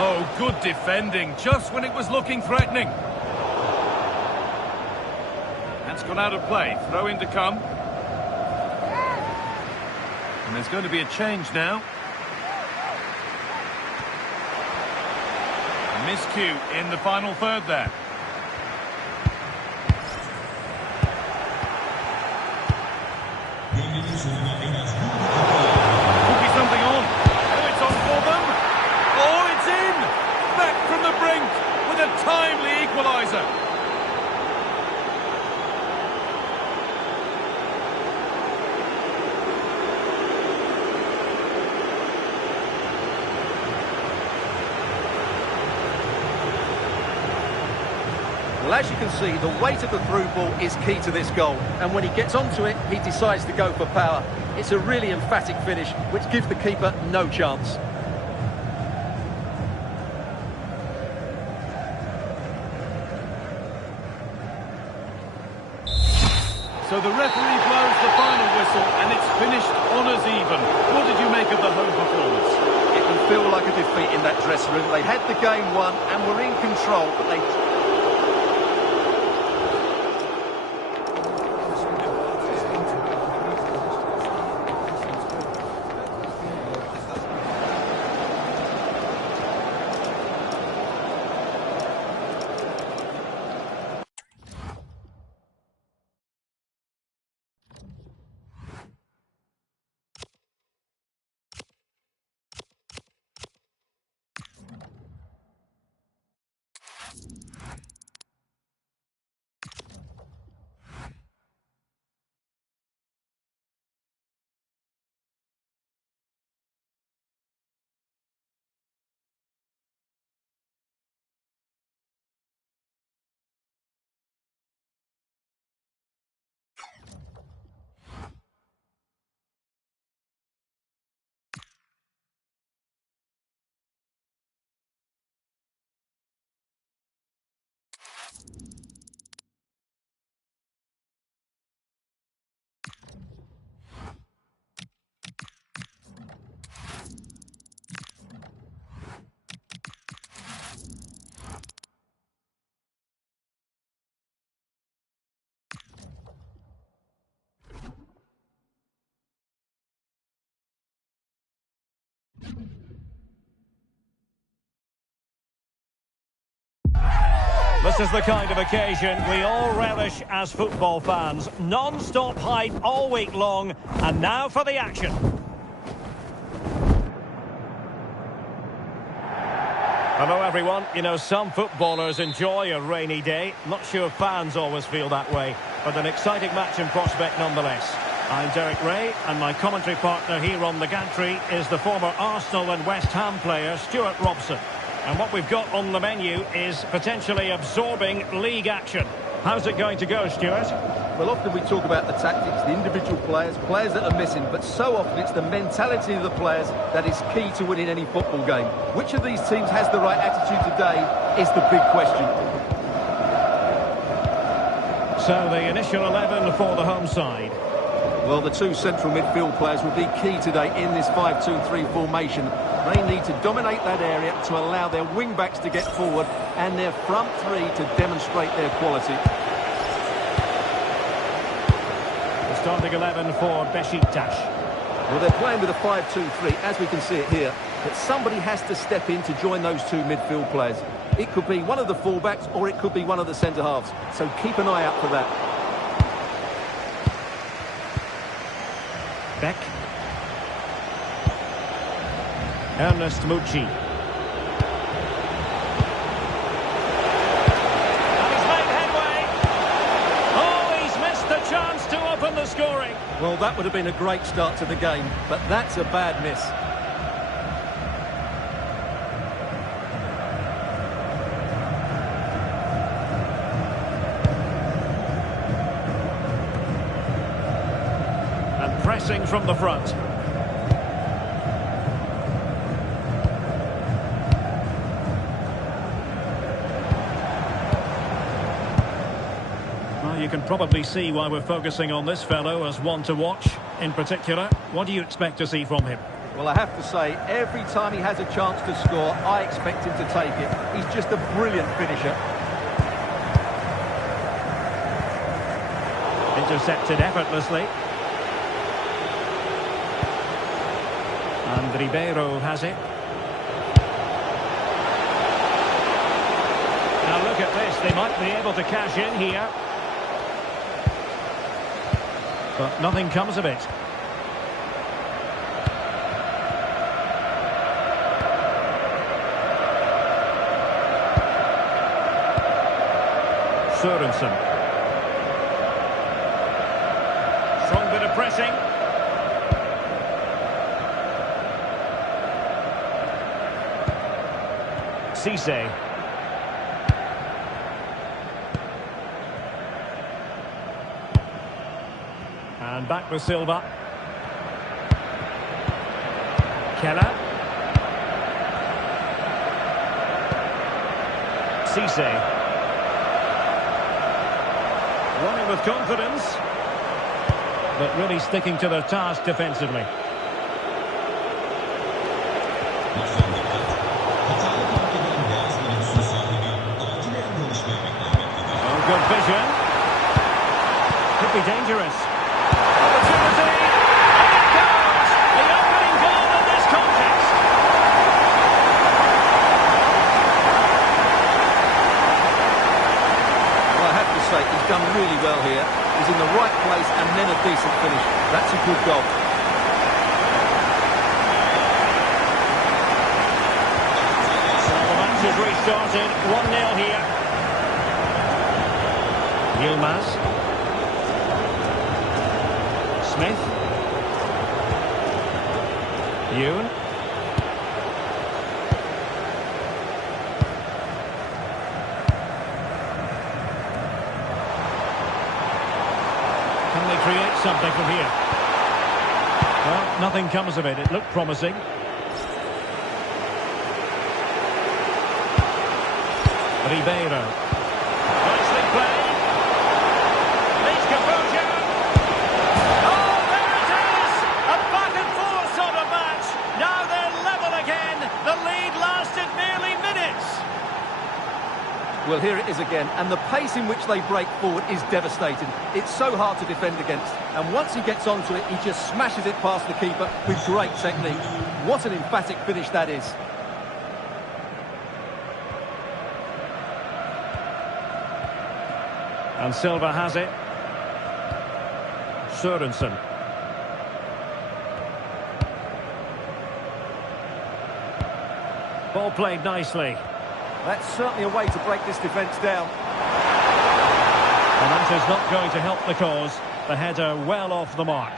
Oh, good defending, just when it was looking threatening. That's gone out of play. Throw in to come. And there's going to be a change now. Miscue in the final third there. Could be something on. Oh, it's on for them. Oh, it's in. Back from the brink with a timely equaliser. Well, as you can see, the weight of the through ball is key to this goal. And when he gets onto it, he decides to go for power. It's a really emphatic finish, which gives the keeper no chance. So the referee blows the final whistle, and it's finished honours even. What did you make of the home performance? It will feel like a defeat in that dressing room. They had the game won and were in control, but they... This is the kind of occasion we all relish as football fans. Non-stop hype all week long, and now for the action. Hello everyone. You know, some footballers enjoy a rainy day. Not sure fans always feel that way, but an exciting match in prospect nonetheless. I'm Derek Ray, and my commentary partner here on the gantry is the former Arsenal and West Ham player Stuart Robson. And what we've got on the menu is potentially absorbing league action. How's it going to go, Stuart? Well, often we talk about the tactics, the individual players that are missing, but so often it's the mentality of the players that is key to winning any football game. Which of these teams has the right attitude today is the big question. So the initial 11 for the home side. Well, the two central midfield players will be key today in this 5-2-3 formation. They need to dominate that area to allow their wing-backs to get forward and their front three to demonstrate their quality. The starting 11 for Beşiktaş. Well, they're playing with a 5-2-3, as we can see it here. But somebody has to step in to join those two midfield players. It could be one of the fullbacks or it could be one of the centre-halves. So keep an eye out for that. Beck. Ernest Mucci. And he's made headway. Oh, he's missed the chance to open the scoring. Well, that would have been a great start to the game, but that's a bad miss. And pressing from the front. You can probably see why we're focusing on this fellow as one to watch. In particular, what do you expect to see from him? Well, I have to say, every time he has a chance to score, I expect him to take it. He's just a brilliant finisher. Intercepted effortlessly. And Ribeiro has it. Now look at this, they might be able to cash in here. But nothing comes of it. Sørensen. Strong bit of pressing. Cisse. And back with Silva. Keller. Cisse. Running with confidence, but really sticking to their task defensively. Oh, good vision. Could be dangerous. Opportunity. And it goes! The opening goal in this contest. Say, he's done really well here. He's in the right place and then a decent finish. That's a good goal. So the match has restarted. 1-0 here. Yilmaz. Smith. Yoon. Can they create something from here? Well, nothing comes of it. It looked promising. Ribeiro. Nicely played. Needs composure. Oh, there it is! A back and forth sort of match. Now they're level again. The lead lasted nearly minutes. Well, here it is again, and the pace in which they break forward is devastating. It's so hard to defend against, and once he gets onto it, he just smashes it past the keeper with great technique. What an emphatic finish that is. And Silva has it. Sørensen. Ball played nicely. That's certainly a way to break this defence down. And that is not going to help the cause. The header well off the mark.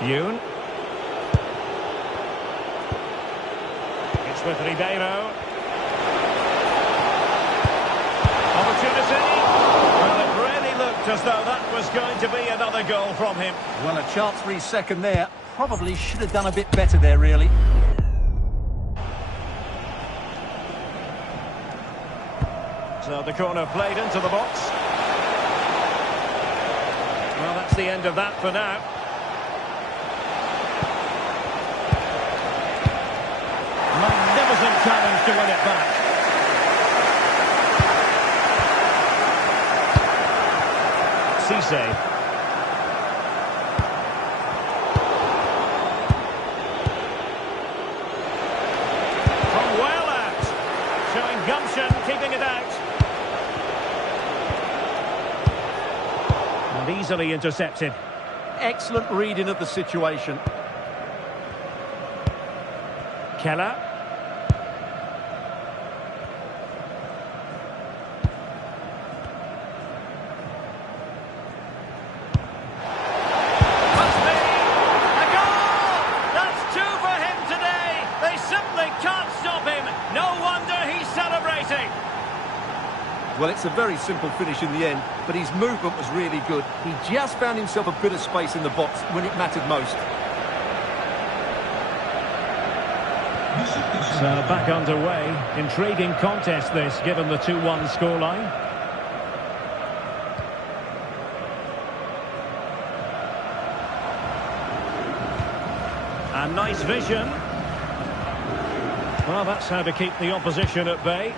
Yoon. It's with Ribeiro. Opportunity. Well, it really looked as though that was going to be another goal from him. Well, a chance for his second there. Probably should have done a bit better there, really. So the corner played into the box. Well, that's the end of that for now. Magnificent challenge to win it back. Cisse. From well out. Showing gumption, keeping it out. And easily intercepted. Excellent reading of the situation. Keller. Well, it's a very simple finish in the end, but his movement was really good. He just found himself a bit of space in the box when it mattered most. So back underway. Intriguing contest this, given the 2-1 scoreline. And nice vision. Well, that's how to keep the opposition at bay.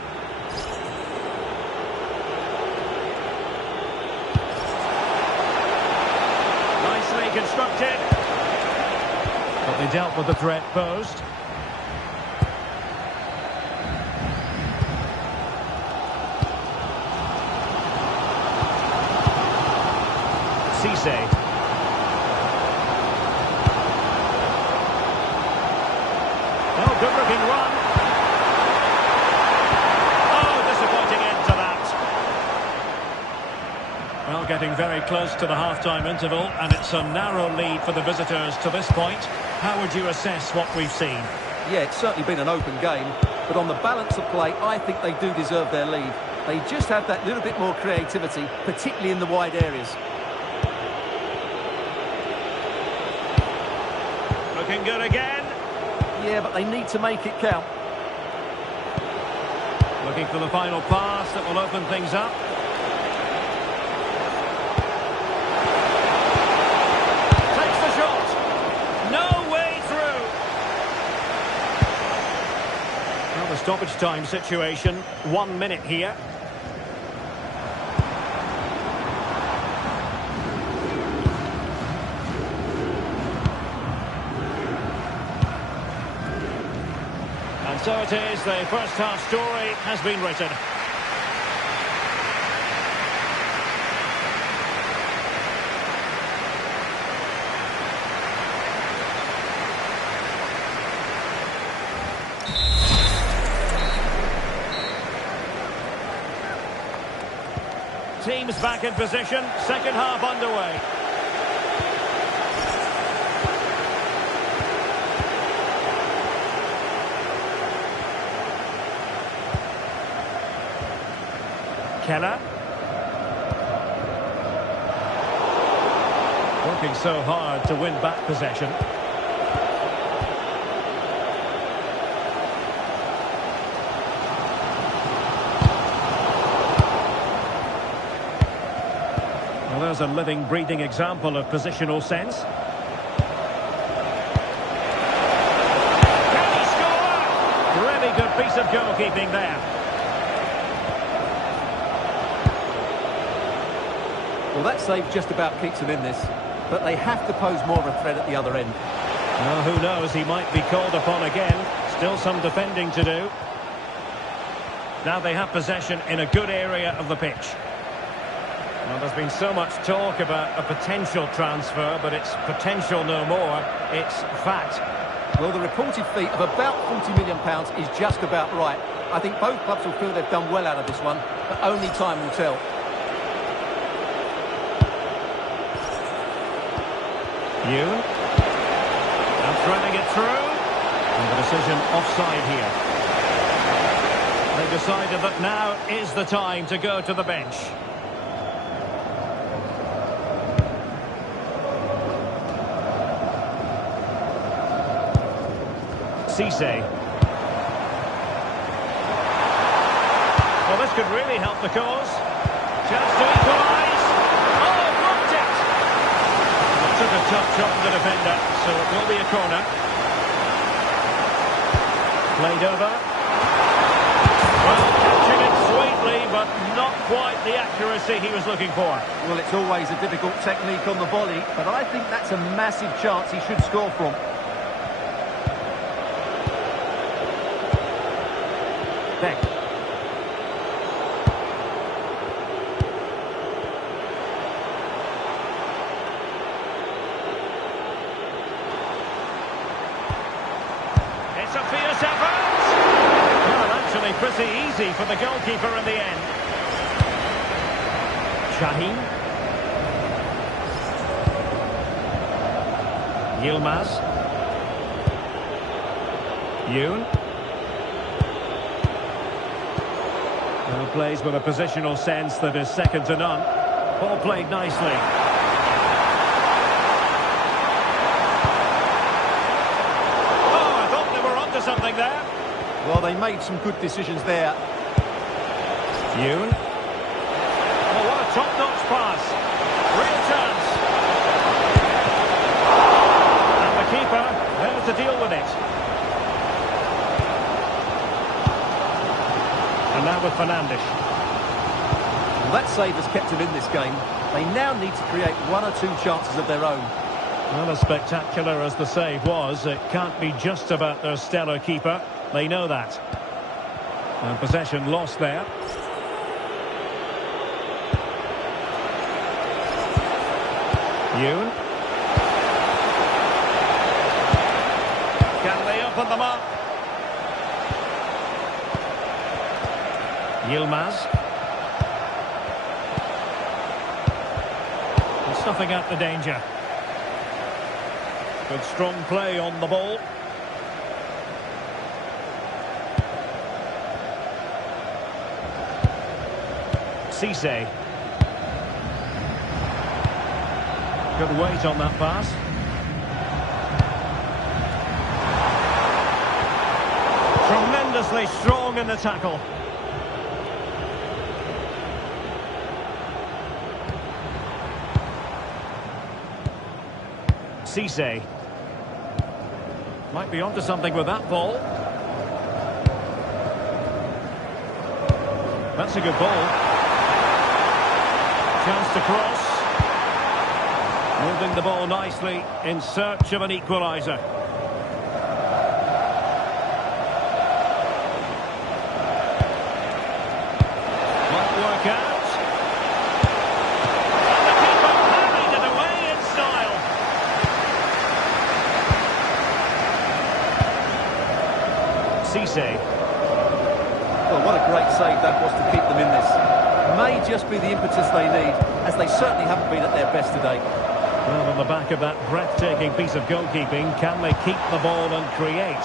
Nicely constructed. But they dealt with the threat posed. Cisse. Oh, good looking run. Oh, disappointing end to that. Well, getting very close to the half-time interval, and it's a narrow lead for the visitors to this point. How would you assess what we've seen? Yeah, it's certainly been an open game, but on the balance of play, I think they do deserve their lead. They just have that little bit more creativity, particularly in the wide areas. Looking good again. Yeah, but they need to make it count. Looking for the final pass that will open things up. Takes the shot. No way through. Well, the stoppage time situation. 1 minute here. And so it is, the first half story has been written. Teams back in position, second half underway. Keller. Working so hard to win back possession. Well, there's a living, breathing example of positional sense. Can he score? Really good piece of goalkeeping there. Well, that save just about keeps them in this, but they have to pose more of a threat at the other end. Well, who knows, he might be called upon again. Still some defending to do. Now they have possession in a good area of the pitch. Well, there's been so much talk about a potential transfer, but it's potential no more. It's fact. Well, the reported fee of about £40 million is just about right. I think both clubs will feel they've done well out of this one, but only time will tell. Yoon. And threading it through. And the decision offside here. They decided that now is the time to go to the bench. Cisse. Well, this could really help the cause. Chance to equalise. Oh, blocked it! It took a touch off the defender, so it will be a corner. Played over. Well, catching it sweetly, but not quite the accuracy he was looking for. Well, it's always a difficult technique on the volley, but I think that's a massive chance he should score from. Beck. It's a fierce effort. Well, actually pretty easy for the goalkeeper in the end. Şahin. Yilmaz. Yoon. Well, plays with a positional sense that is second to none. Ball played nicely. Oh, I thought they were onto something there. Well, they made some good decisions there. Yoon. Oh, what a top-notch pass. Real chance. And the keeper there to deal with it. And now with Fernandes. Well, that save has kept him in this game. They now need to create one or two chances of their own. Well, as spectacular as the save was, it can't be just about their stellar keeper. They know that. And possession lost there. Yoon. Can they open them up? Yilmaz. And snuffing out the danger. Good strong play on the ball. Cisse. Good weight on that pass. Tremendously strong in the tackle. Cisse. Might be onto something with that ball. That's a good ball. Chance to cross. Moving the ball nicely in search of an equaliser. Might work out. And the keeper parried it away in style. Cisse. Well, what a great save that was to keep them in this. May just be the impetus they need, as they certainly haven't been at their best today. Well, on the back of that breathtaking piece of goalkeeping, can they keep the ball and create?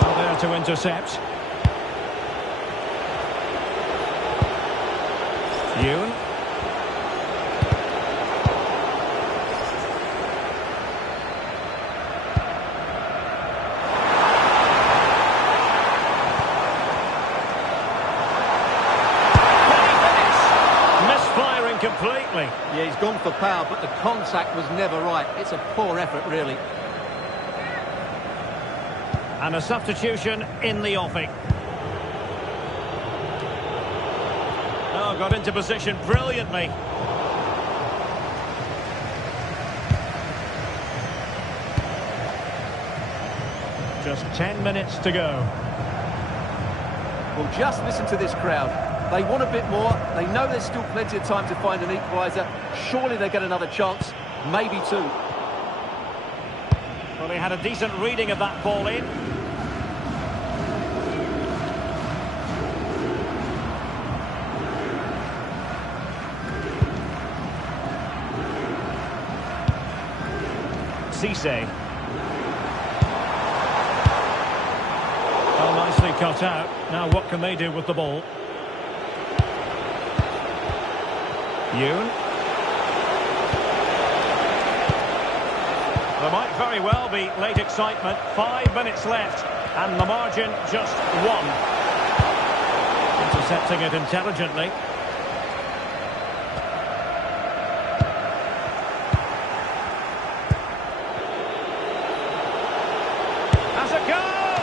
Well, there to intercept. Yoon. Completely. Yeah, he's gone for power, but the contact was never right. It's a poor effort, really. And a substitution in the offing. Oh, got into position brilliantly. Just 10 minutes to go. Well, just listen to this crowd. They want a bit more. They know there's still plenty of time to find an equaliser. Surely they get another chance. Maybe two. Well, he had a decent reading of that ball in. Cisse. Oh, nicely cut out. Now what can they do with the ball? Yoon. There might very well be late excitement. 5 minutes left, and the margin just 1. Intercepting it intelligently. Has a goal!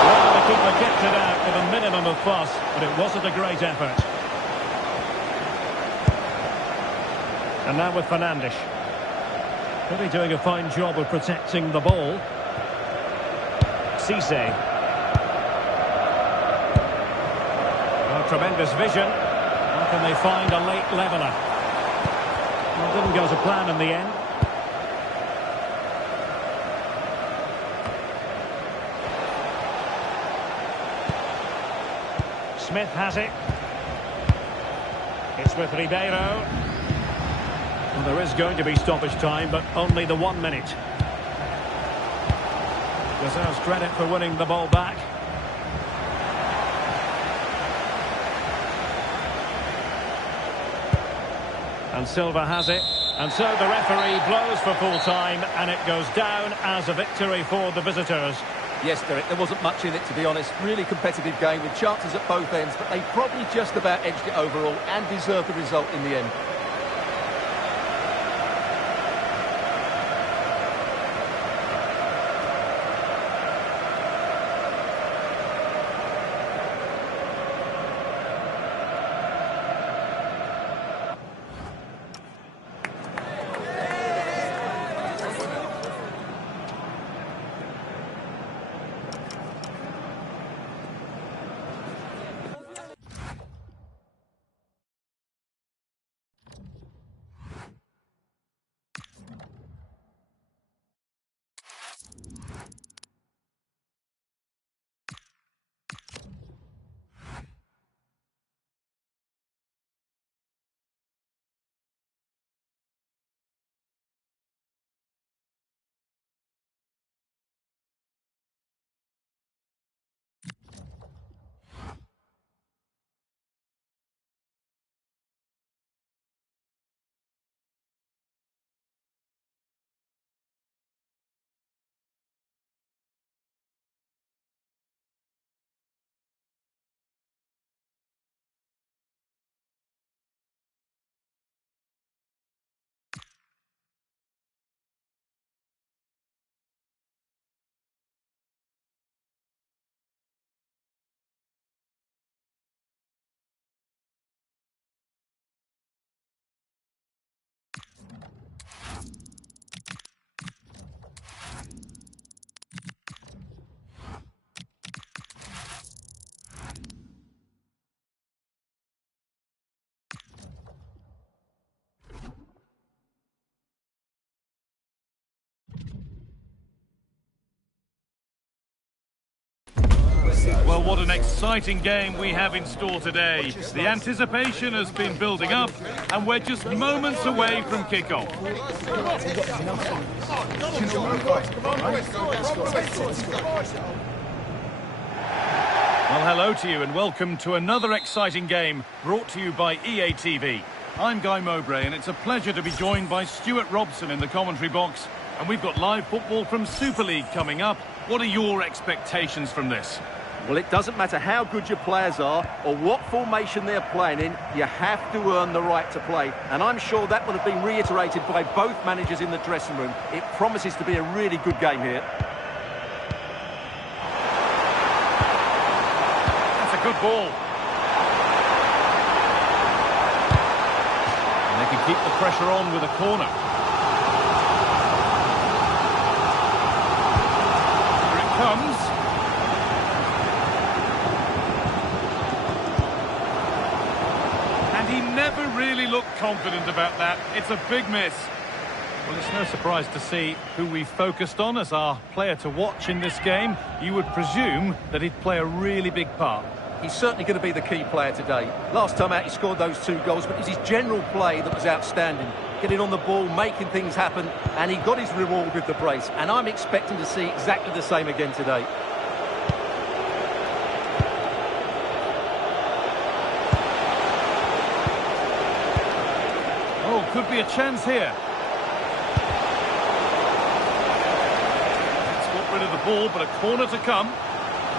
Well, the keeper kept it out with a minimum of fuss, but it wasn't a great effort. And now with Fernandes. Really doing a fine job of protecting the ball. Cisse. Oh, tremendous vision. How can they find a late leveller? Well, didn't go to plan in the end. Smith has it. It's with Ribeiro. Well, there is going to be stoppage time, but only the 1 minute. Deserves credit for winning the ball back. And Silva has it. And so the referee blows for full time, and it goes down as a victory for the visitors. Yes, Derek, there wasn't much in it, to be honest. Really competitive game with chances at both ends, but they probably just about edged it overall and deserved the result in the end. Well, what an exciting game we have in store today. The anticipation has been building up, and we're just moments away from kickoff. Well, hello to you and welcome to another exciting game brought to you by EA TV. I'm Guy Mowbray, and it's a pleasure to be joined by Stuart Robson in the commentary box. And we've got live football from Super League coming up. What are your expectations from this? Well, it doesn't matter how good your players are or what formation they're playing in, you have to earn the right to play. And I'm sure that would have been reiterated by both managers in the dressing room. It promises to be a really good game here. That's a good ball. And they can keep the pressure on with a corner. Here it comes. He never really looked confident about that. It's a big miss. Well, it's no surprise to see who we focused on as our player to watch in this game. You would presume that he'd play a really big part. He's certainly going to be the key player today. Last time out he scored those 2 goals, but it was his general play that was outstanding. Getting on the ball, making things happen, and he got his reward with the brace. And I'm expecting to see exactly the same again today. Oh, could be a chance here. Let's got rid of the ball, but a corner to come.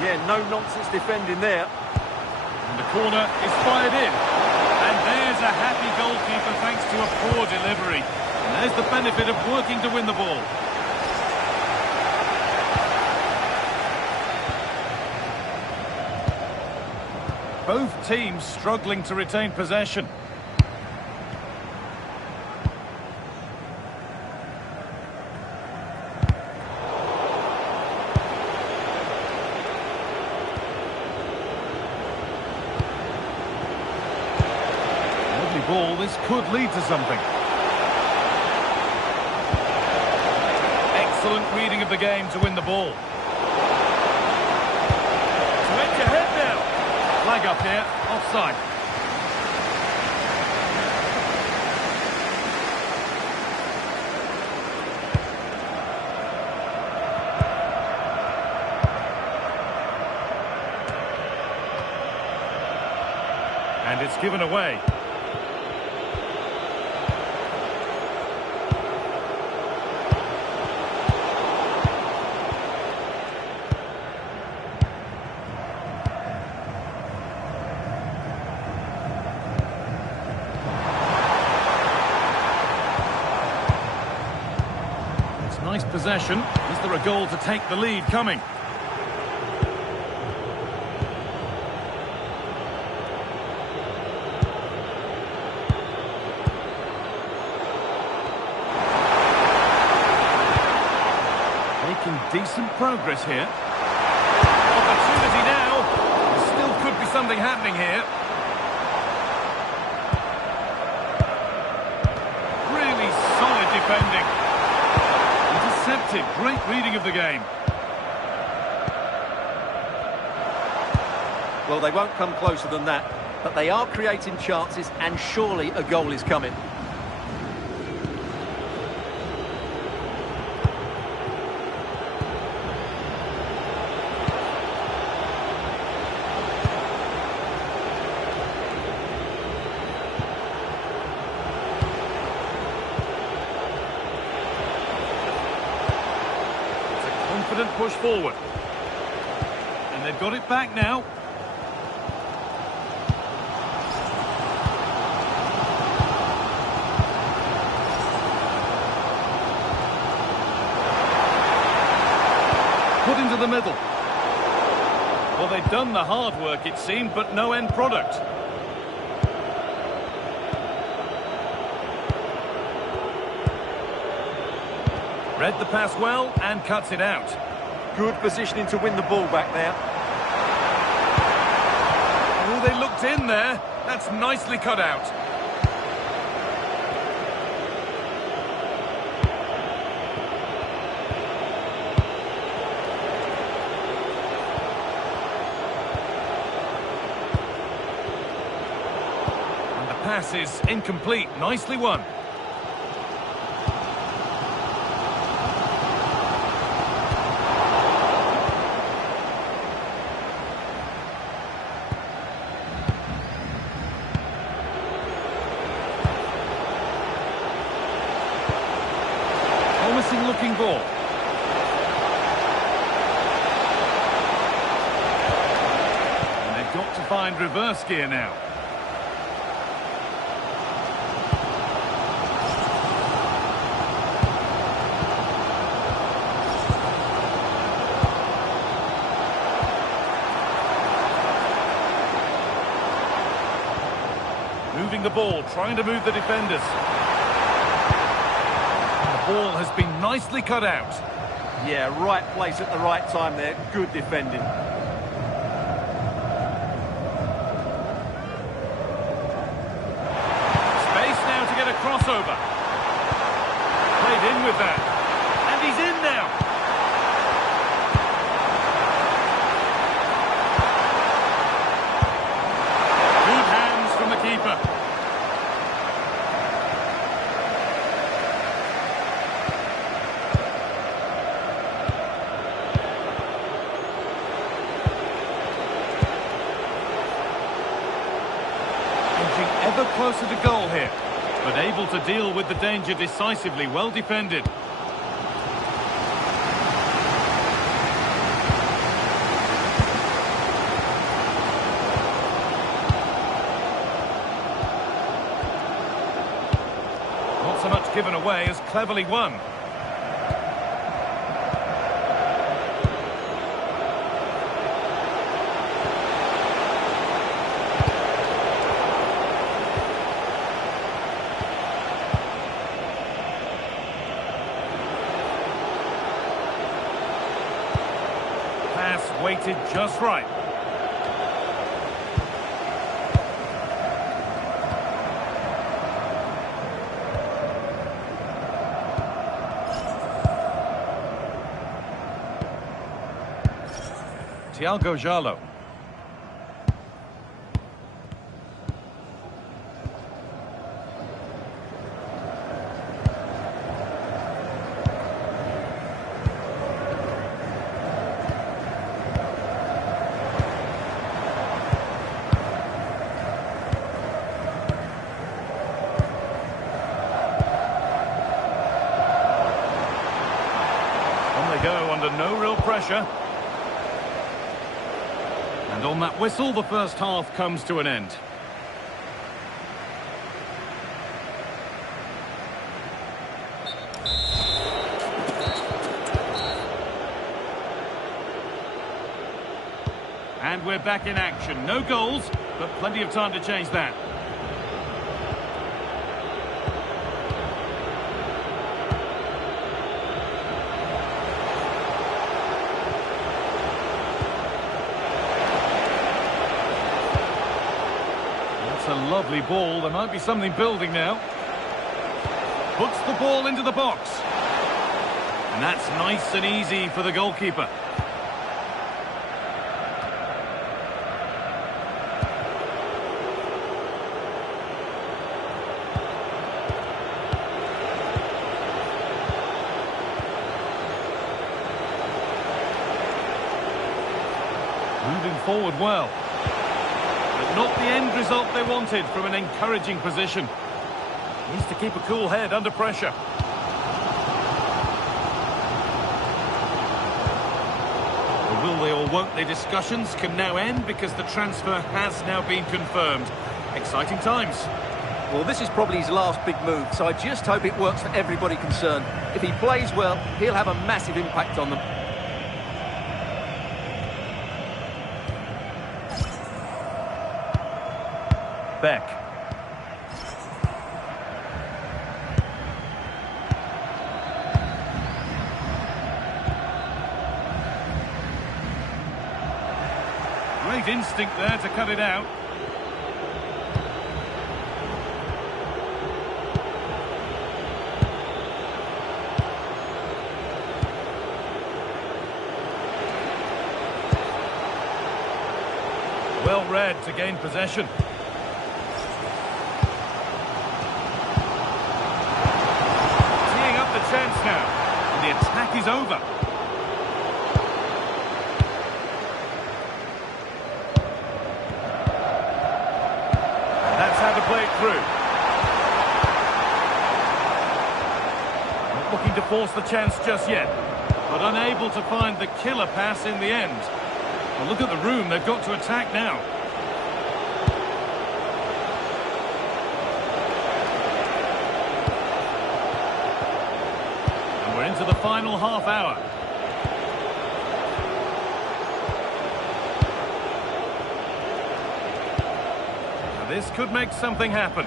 Yeah, no-nonsense defending there. And the corner is fired in. And there's a happy goalkeeper thanks to a poor delivery. And there's the benefit of working to win the ball. Both teams struggling to retain possession. Ball, this could lead to something. Excellent reading of the game to win the ball. So edge ahead now. Flag up here, offside. And it's given away. Nice possession. Is there a goal to take the lead coming? Making decent progress here. Opportunity now. There still could be something happening here. Really solid defending. Intercepted. Great reading of the game. Well, they won't come closer than that, but they are creating chances, and surely a goal is coming. Confident push forward. And they've got it back now. Put into the middle. Well, they've done the hard work, it seemed, but no end product. Read the pass well and cuts it out. Good positioning to win the ball back there. Oh, they looked in there. That's nicely cut out. And the pass is incomplete. Nicely won. Promising looking ball. And they've got to find reverse gear now. Moving the ball, trying to move the defenders. Ball has been nicely cut out. Yeah, right place at the right time there. Good defending. Space now to get a crossover. Played in with that. And he's in now. Good hands from the keeper. Ever closer to goal here, but able to deal with the danger decisively. Well defended. Not so much given away as cleverly won. Weighted just right. Thiago Jallo. Go under no real pressure. And on that whistle, the first half comes to an end. we're back in action. No goals, but plenty of time to change that. That's a lovely ball. There might be something building now. Puts the ball into the box. And that's nice and easy for the goalkeeper. Moving forward well. But not the end result they wanted from an encouraging position. Needs to keep a cool head under pressure. The will they or won't they discussions can now end because the transfer has now been confirmed. Exciting times. Well, this is probably his last big move, so I just hope it works for everybody concerned. If he plays well, he'll have a massive impact on them. Beck. Great instinct there to cut it out. Well read to gain possession. Teeing up the chance now. And the attack is over. That's how to play it through. Not looking to force the chance just yet, but unable to find the killer pass in the end. Well, look at the room they've got to attack now. And we're into the final half hour. This could make something happen.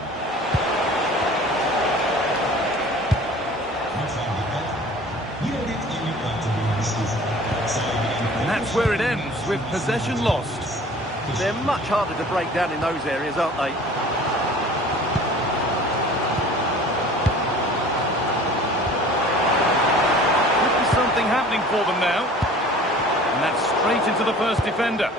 And that's where it ends, with possession lost. They're much harder to break down in those areas, aren't they? Could be something happening for them now. And that's straight into the first defender.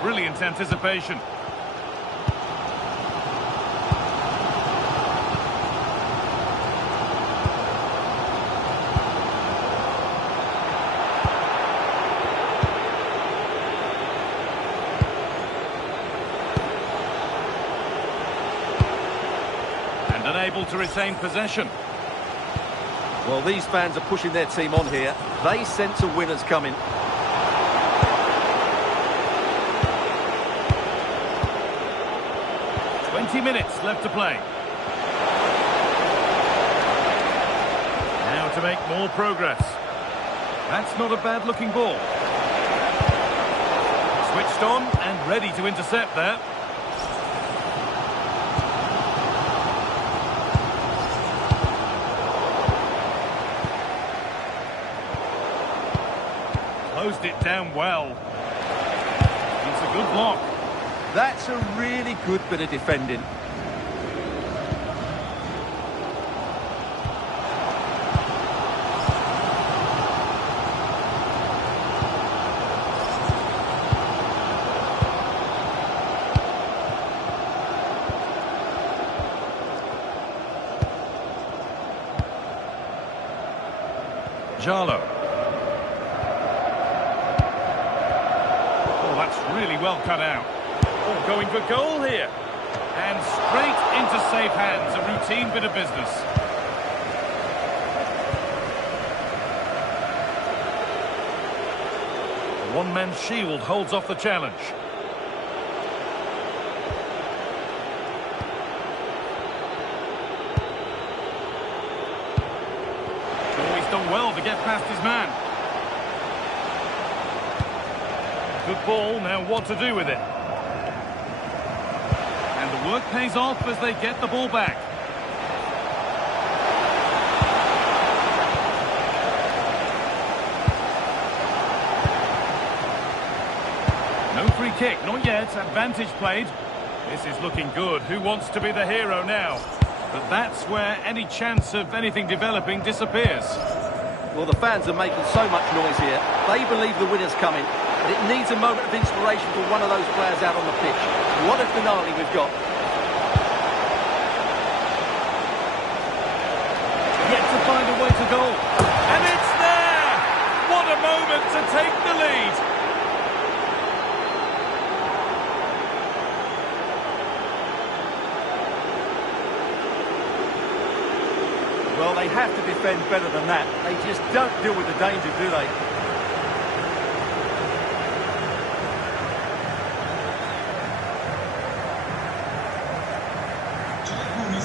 Brilliant anticipation. And unable to retain possession. Well, these fans are pushing their team on here. They sense a winner's coming. 20 minutes left to play. Now to make more progress. That's not a bad-looking ball. Switched on and ready to intercept there. Closed it down well. It's a good block. That's a really good bit of defending. Jalo. Oh, that's really well cut out. Oh, going for goal here. And straight into safe hands, a routine bit of business. A one-man shield holds off the challenge. Oh, he's done well to get past his man. Good ball, now what to do with it? And the work pays off as they get the ball back. No free kick, not yet. Advantage played. This is looking good. Who wants to be the hero now? But that's where any chance of anything developing disappears. Well, the fans are making so much noise here. They believe the winner's coming, but it needs a moment of inspiration for one of those players out on the pitch. What a finale we've got. Yet to find a way to goal. And it's there! What a moment to take the lead! Well, they have to defend better than that. They just don't deal with the danger, do they?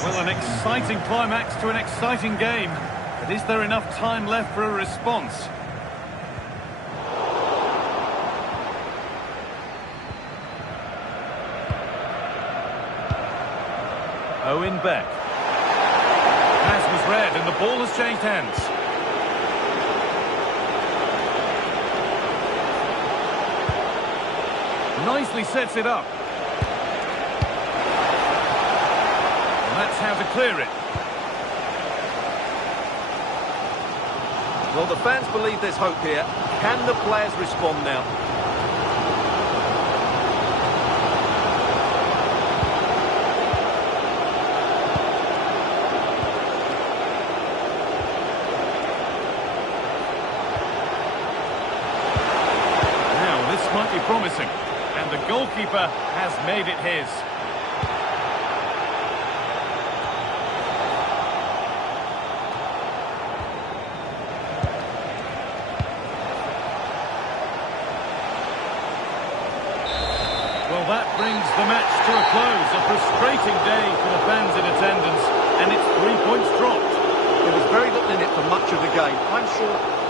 Well, an exciting climax to an exciting game. But is there enough time left for a response? Owen Beck. Pass was read and the ball has changed hands. Nicely sets it up. And that's how to clear it. Well, the fans believe there's hope here. Can the players respond now? Might be promising, and the goalkeeper has made it his. Well, that brings the match to a close. A frustrating day for the fans in attendance, and it's 3 points dropped. There was very little in it for much of the game. I'm sure